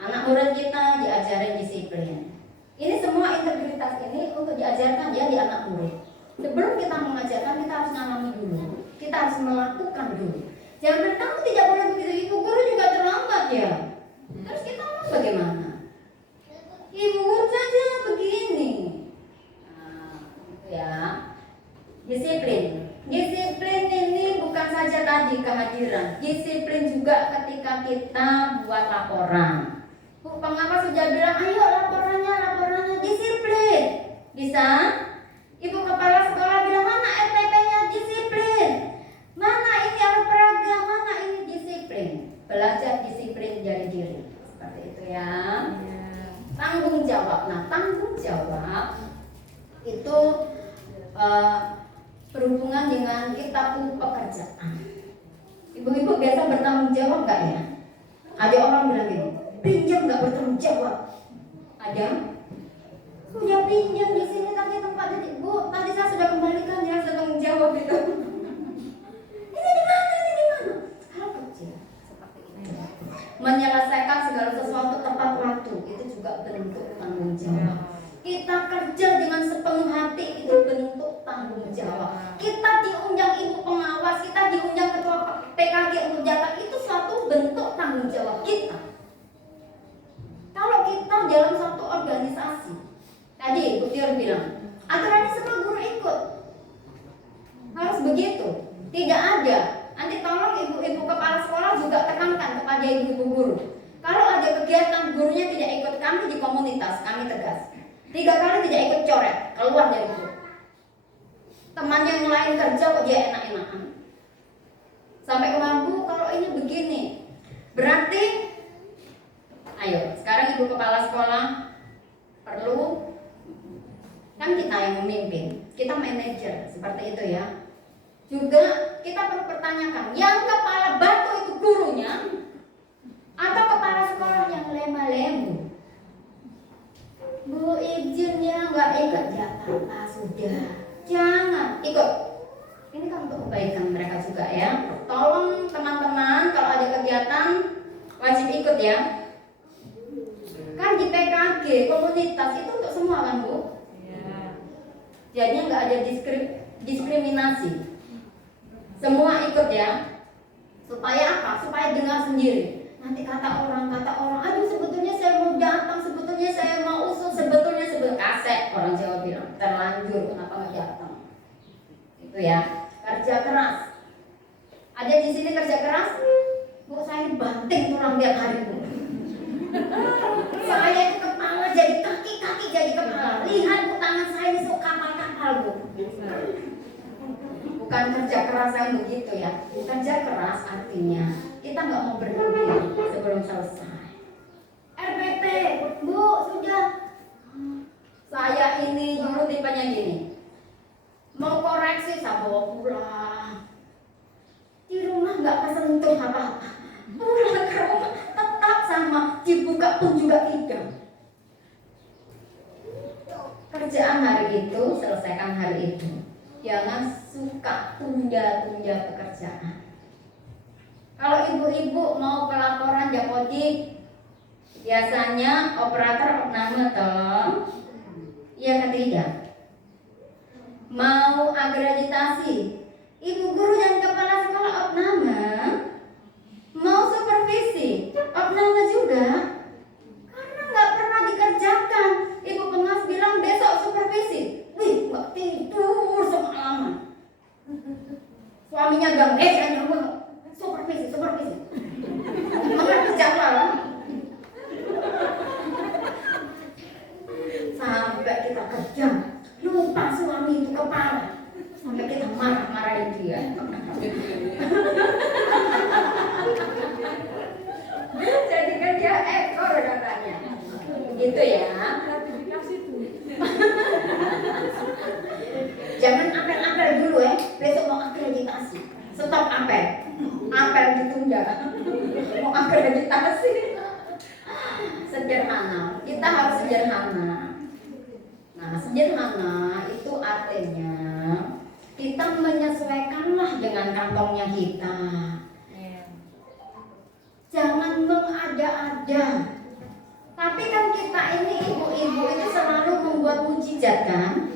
Anak murid kita diajarin disiplin. Ini semua integritas ini untuk diajarkan ya di anak murid. Sebelum kita mengajarkan, kita harus mengalami dulu. Kita harus melakukan dulu. Jangan kamu tidak boleh begitu, ibu guru juga terlambat ya. Terus kita mau bagaimana? Ibu guru saja begini. Nah, gitu ya. Disiplin. Disiplin ini bukan saja tadi kehadiran. Disiplin juga ketika kita buat laporan. Bu pengawas sudah bilang, ayo laporannya disiplin. Bisa? Ibu kepala sekolah bilang, mana SPP-nya? Disiplin. Mana ini alat peraga? Mana ini disiplin? Belajar disiplin dari diri. Seperti itu ya. Tanggung jawab. Nah, tanggung jawab itu berhubungan dengan kita pekerjaan. Ibu-ibu biasa bertanggung jawab nggak ya? Ada orang bilang gini, pinjam nggak bertanggung jawab. Ada? Sudah pinjam di sini tadi tempat ini, Bu. Tadi saya sudah kembalikan, dia harus bertanggung jawab itu. Ini di mana? Hal kecil seperti itu. Menyelesaikan segala sesuatu tepat waktu itu juga bentuk tanggung jawab. Kita kerja dengan sepenuh hati itu bentuk tanggung jawab. Kita diundang ibu pengawas, kita diundang ketua PKG untuk jaga, itu suatu bentuk tanggung jawab kita. Kalau kita dalam satu organisasi, Tadi Bu Tior bilang, aturannya semua guru ikut. Harus begitu. Tidak ada. Nanti tolong ibu-ibu kepala sekolah juga tekankan kepada ibu-ibu guru. Kalau ada kegiatan gurunya tidak ikut, kami di komunitas, kami tegas. 3 kali tidak ikut coret, keluar dari grup. Temannya yang lain kerja kok dia enak-enakan. Sampai kemarin, Bu, kalau ini begini, berarti, ayo, sekarang ibu kepala sekolah perlu, kan kita yang memimpin, kita manajer, seperti itu ya. Juga kita perlu pertanyakan, yang kepala batu itu gurunya atau kepala sekolah yang lema-lemu? Bu, izin ya, nggak ikut ya, apa sudah, jangan ikut. Ini kan untuk kebaikan mereka juga ya. Tolong teman-teman kalau ada kegiatan wajib ikut ya. Kan di PKG komunitas itu untuk semua kan Bu? Jadinya nggak ada diskriminasi. Semua ikut ya. Supaya apa? Supaya dengar sendiri. Nanti kata orang, aduh sebetulnya saya mau datang, sebetulnya saya mau usul, sebetulnya kasek, orang Jawa bilang, terlanjur kenapa nggak datang? Itu ya. Kerja keras. Ada di sini kerja keras? Bu, saya banting tulang tiap hari Bu. Saya itu kepala jadi kaki jadi kepala. Lihat Bu, tangan saya ini suka kapal-kapal Bu. Bukan kerja keras yang begitu ya. Kerja keras artinya kita nggak mau berhenti sebelum selesai. RPP, Bu, sudah. Saya ini dulu tipenya gini. Mau koreksi saya bawa pulang. Di rumah nggak kesentuh apa-apa. Pulang ke rumah tetap sama, dibuka pun juga tidak. Kerjaan hari itu, selesaikan hari itu. Jangan suka tunda-tunda pekerjaan. Kalau ibu-ibu mau ke laporan Japodik, biasanya operator opname toh. Iya ketiga. Mau akreditasi, ibu guru dan kepala sekolah opname. Mau supervisi, opname juga. Karena nggak pernah dikerjakan. Ibu pengas bilang besok supervisi. Wih, nggak tidur semalaman. Suaminya gang supervisi. Mengerti jadwal. Sampai kita kerja, lupa suami itu kepala. Sampai kita marah-marahin dia. Jadikan dia ekor katanya. Begitu ya. Jangan apel-apel dulu ya. Besok mau akreditasi. Stop apel. Apel ditunda. Mau akreditasi. Sederhana. Kita harus sederhana. Nah, sederhana itu artinya kita menyesuaikanlah dengan kantongnya kita. Jangan mengada-ada. Tapi kan kita ini ibu-ibu itu selalu membuat mujizat kan?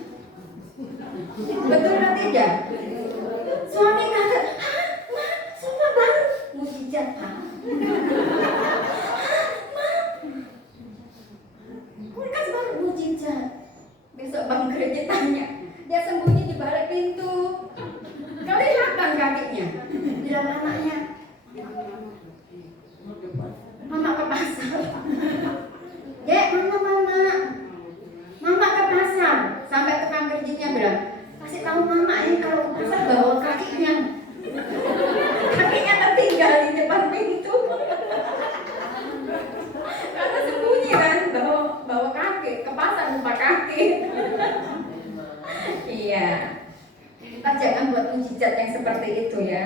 Betul atau tidak? Suami kata, Ma, sumpah banget mujizat kan? Kan baru mujizat. Besok Bang Gereja tanya, dia sembunyi di balik pintu. Kelihatan kakinya. Bilang anaknya, Mama ke pasar. Dek, Mama ke pasar. Sampai tukang kerjanya bilang, kasih tahu Mama ini kalau ke pasar bawa kakinya. Kakinya tertinggal di depan pintu. Karena sembunyi kan, bawa kaki ke pasar lupa kaki. Iya. Kita jangan buat mujizat yang seperti itu ya.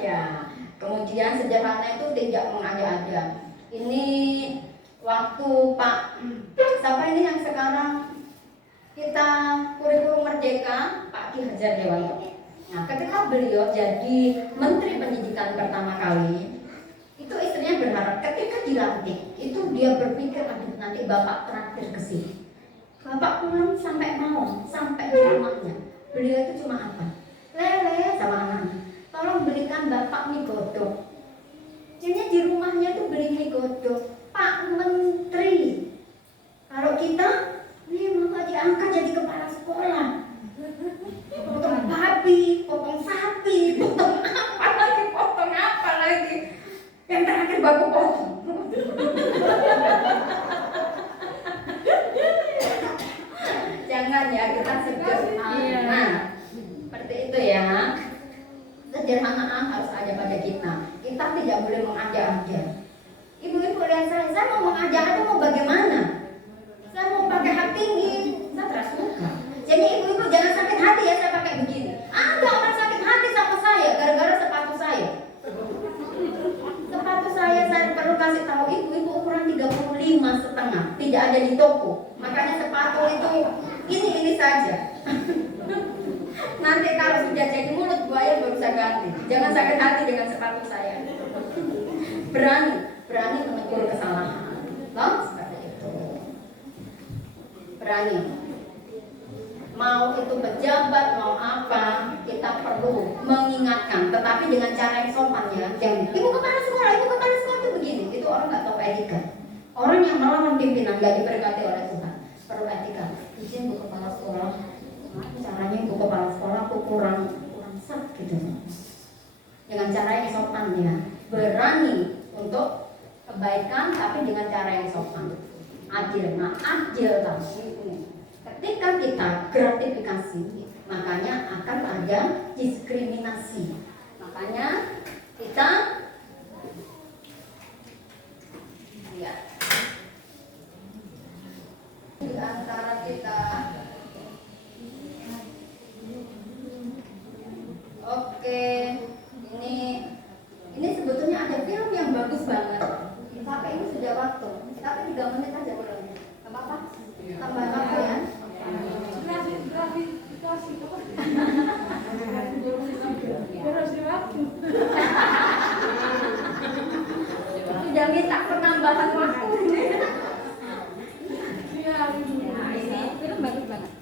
Ya. Kemudian sederhana itu tidak mengada-ada. Ini waktu Pak, siapa ini yang sekarang kita kurikulum merdeka, Pak Ki Hajar Dewantara. Nah, ketika beliau jadi Menteri Pendidikan pertama kali, itu istrinya berharap ketika dilantik, itu dia berpikir aduh nanti Bapak traktir ke sini. Bapak pulang sampai mau, sampai di rumahnya. Beliau itu cuma apa? Lele sama anaknya. Tolong belikan Bapak mie godok. Jadi di rumahnya tuh beli mie godok. Pak Menteri, Ingat ya, kita sederhana. Seperti itu ya. Sederhanaan harus ada pada kita. Kita tidak boleh mengada-ada. Ibu-ibu lihat saya mau mengada aja mau bagaimana? Saya mau pakai hak tinggi, saya keras muka. Jadi ibu-ibu jangan sakit hati ya saya pakai begini. Ada orang sakit hati sama saya gara-gara sepatu saya. Sepatu saya perlu kasih tahu ibu-ibu ukuran 35,5, tidak ada di toko. Makanya sepatu itu ini saja. Nanti kalau sudah jadi mulut buaya baru saya ganti. Jangan sakit hati dengan sepatu saya. Berani menegur kesalahan. Loh, seperti itu. Berani. Mau itu pejabat, mau apa, kita perlu mengingatkan, tetapi dengan cara yang sopan ya. Jangan, ibu kepala sekolah itu begini. Itu orang nggak tahu etika. Orang yang melawan pimpinan nggak diberkati oleh Tuhan. Perlu etika. Izin bu kepala sekolah. Caranya ibu kepala sekolah aku kurang sak gitu. Dengan cara yang sopan ya. Berani untuk kebaikan tapi dengan cara yang sopan. Adil. Nah, adil tadi. Ketika kita gratifikasi, makanya akan ada diskriminasi. Makanya kita lihat di antara kita. Oke, ini sebetulnya ada film yang bagus banget. Sampai ini sudah waktu, tapi 3 menit aja kurang. Gak apa-apa? Tambah waktu ya. Sudah minta penambahan waktu. Nah, ini film bagus banget.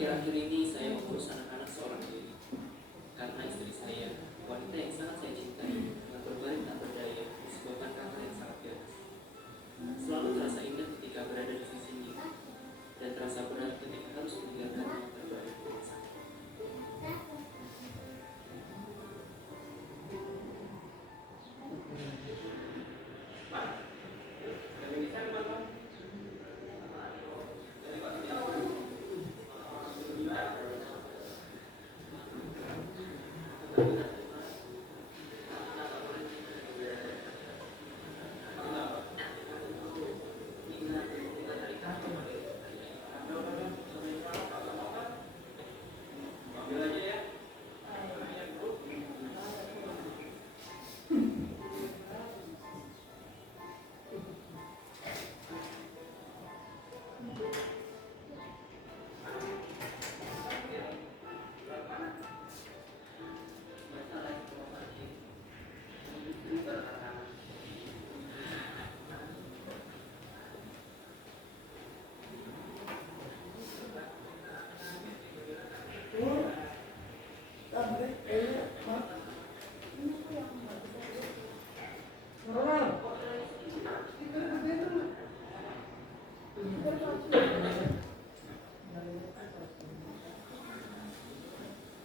Akhir-akhir ini saya mengurus anak-anak seorang diri karena istri saya, wanita yang sangat saya cintai, yang berbalik tak berdaya disebabkan kanker yang sangat ganas. Selalu terasa indah ketika berada di sisinya dan terasa berat ketika harus meninggalkan yang terbaik di rumah sakit.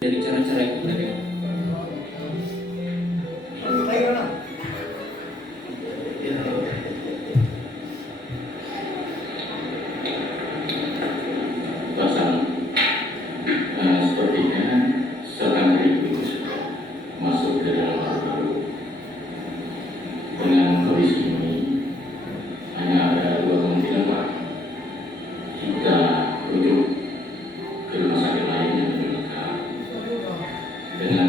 Dari cara-cara yang berbeda. Sepertinya seorang ibu masuk ke dalam baru. Dengan kondisi ini hanya ada 2 kemungkinan Pak. Kita rujuk ke rumah sakit lain yang lebih lengkap dengan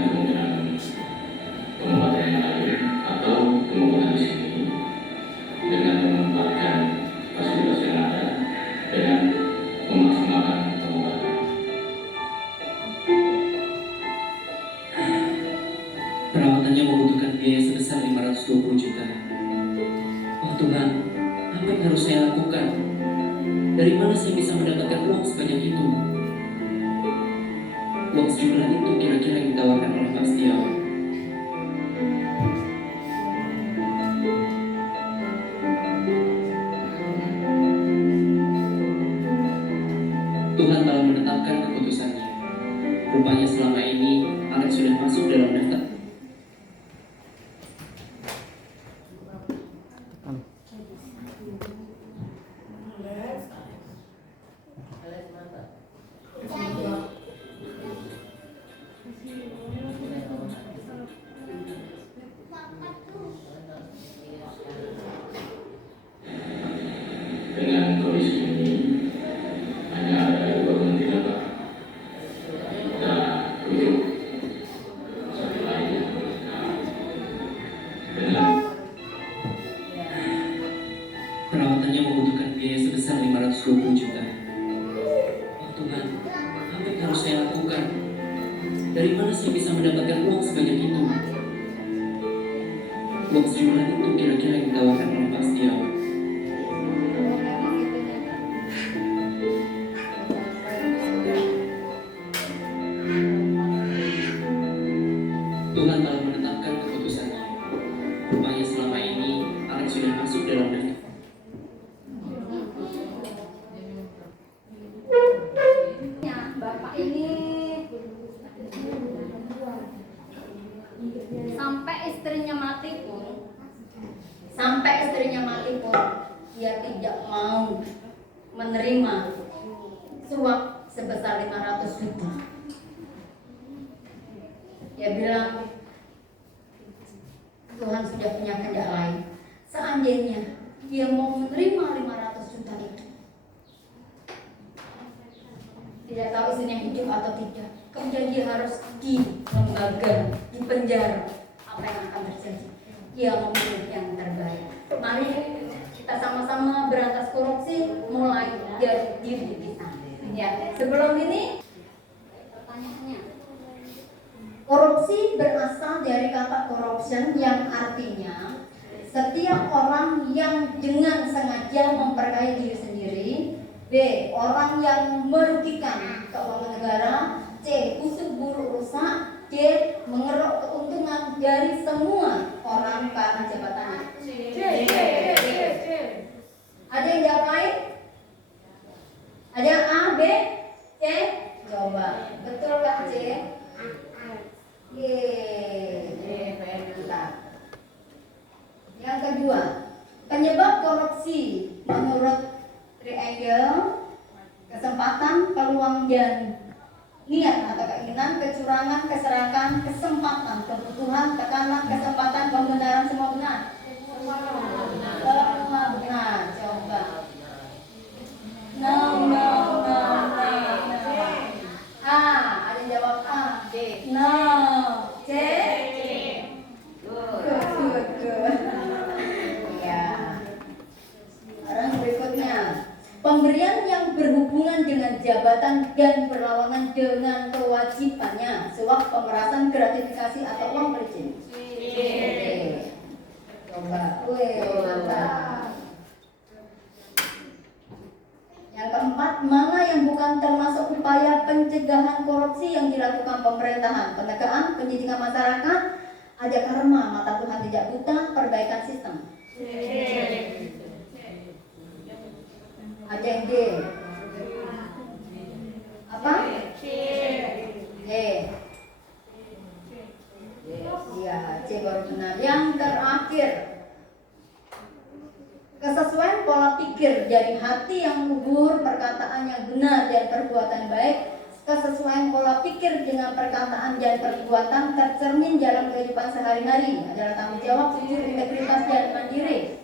biaya sebesar 520 juta. Oh Tuhan, apa yang harus saya lakukan? Dari mana saya bisa mendapatkan uang sebanyak itu? Uang sejumlah itu kira-kira yang ditawarkan oleh Pak Setiawan. Tuhan telah menetapkan keputusannya. Rupanya selama ini Alex sudah masuk dalam daftar. Dengan kondisi ini hanya ada dua kemungkinan Pak. Kita duduk satu lagi dengan Perawatannya membutuhkan biaya sebesar 520 juta. Oh Tuhan, apa yang harus saya lakukan? Dari mana saya bisa mendapatkan uang sebanyak itu? Uang sejumlah itu kira-kira yang ditawarkan oleh Pak Setiawan. Tuhan telah menetapkan keputusannya. Rupanya selama ini Alex sudah masuk dalam daftar. Ya, Bapak ini sampai istrinya mati pun dia tidak mau menerima suap sebesar 500 juta. Dia bilang Tuhan sudah punya kehendak lain. Seandainya dia mau menerima 500 juta itu, tidak tahu istrinya hidup atau tidak, kemudian dia harus di lembaga, di penjara, apa yang akan terjadi? Dia memilih yang terbaik. Mari kita sama-sama berantas korupsi mulai dari diri kita. Ya, sebelum ini pertanyaannya, korupsi berasal dari kata corruption yang artinya setiap orang yang dengan sengaja memperkaya diri sendiri. B. Orang yang merugikan keuangan negara. C. Busuk buruk rusak. D. Mengeruk keuntungan dari semua orang karena jabatannya. Ada yang jawab lain? Ada yang A, B, C? Coba, betul kan C? Yang kedua, penyebab korupsi menurut triangle: kesempatan, peluang, dan niat atau keinginan, kecurangan, keserakan, kesempatan, kebutuhan, tekanan, kesempatan, pembenaran. Semua benar? Semua benar. Coba. No. A, ada yang jawab A. No. C. Good. Ya. Sekarang berikutnya, pemberian yang berhubungan dengan jabatan dan berlawanan dengan kewajibannya, suap, pemerasan, gratifikasi, atau uang pelicin. Coba, mantap. Yang keempat, mana yang bukan termasuk upaya pencegahan korupsi yang dilakukan pemerintahan? Penegakan, pendidikan masyarakat, ajak karma, mata Tuhan tidak buta, perbaikan sistem. Ada yang D. Apa? C. Iya, C baru benar. Yang terakhir, kesesuaian pola pikir dari hati yang luhur, perkataan yang benar, dan perbuatan baik. Kesesuaian pola pikir dengan perkataan dan perbuatan tercermin dalam kehidupan sehari-hari adalah tanggung jawab, jujur, integritas, dan mandiri.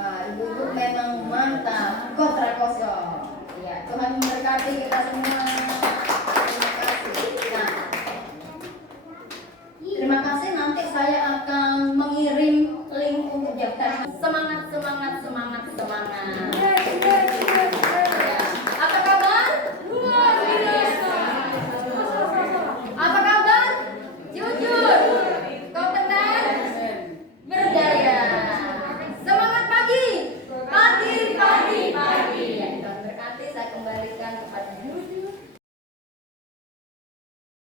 Ibu-ibu memang mantap. Kontra kosong. Ya, Tuhan memberkati kita semua. Terima kasih. Nah, terima kasih. Nanti saya akan mengirim link untuk daftar. Semangat. Ya. Apa kabar? Luar biasa. Apa kabar? dikembalikan kepada juru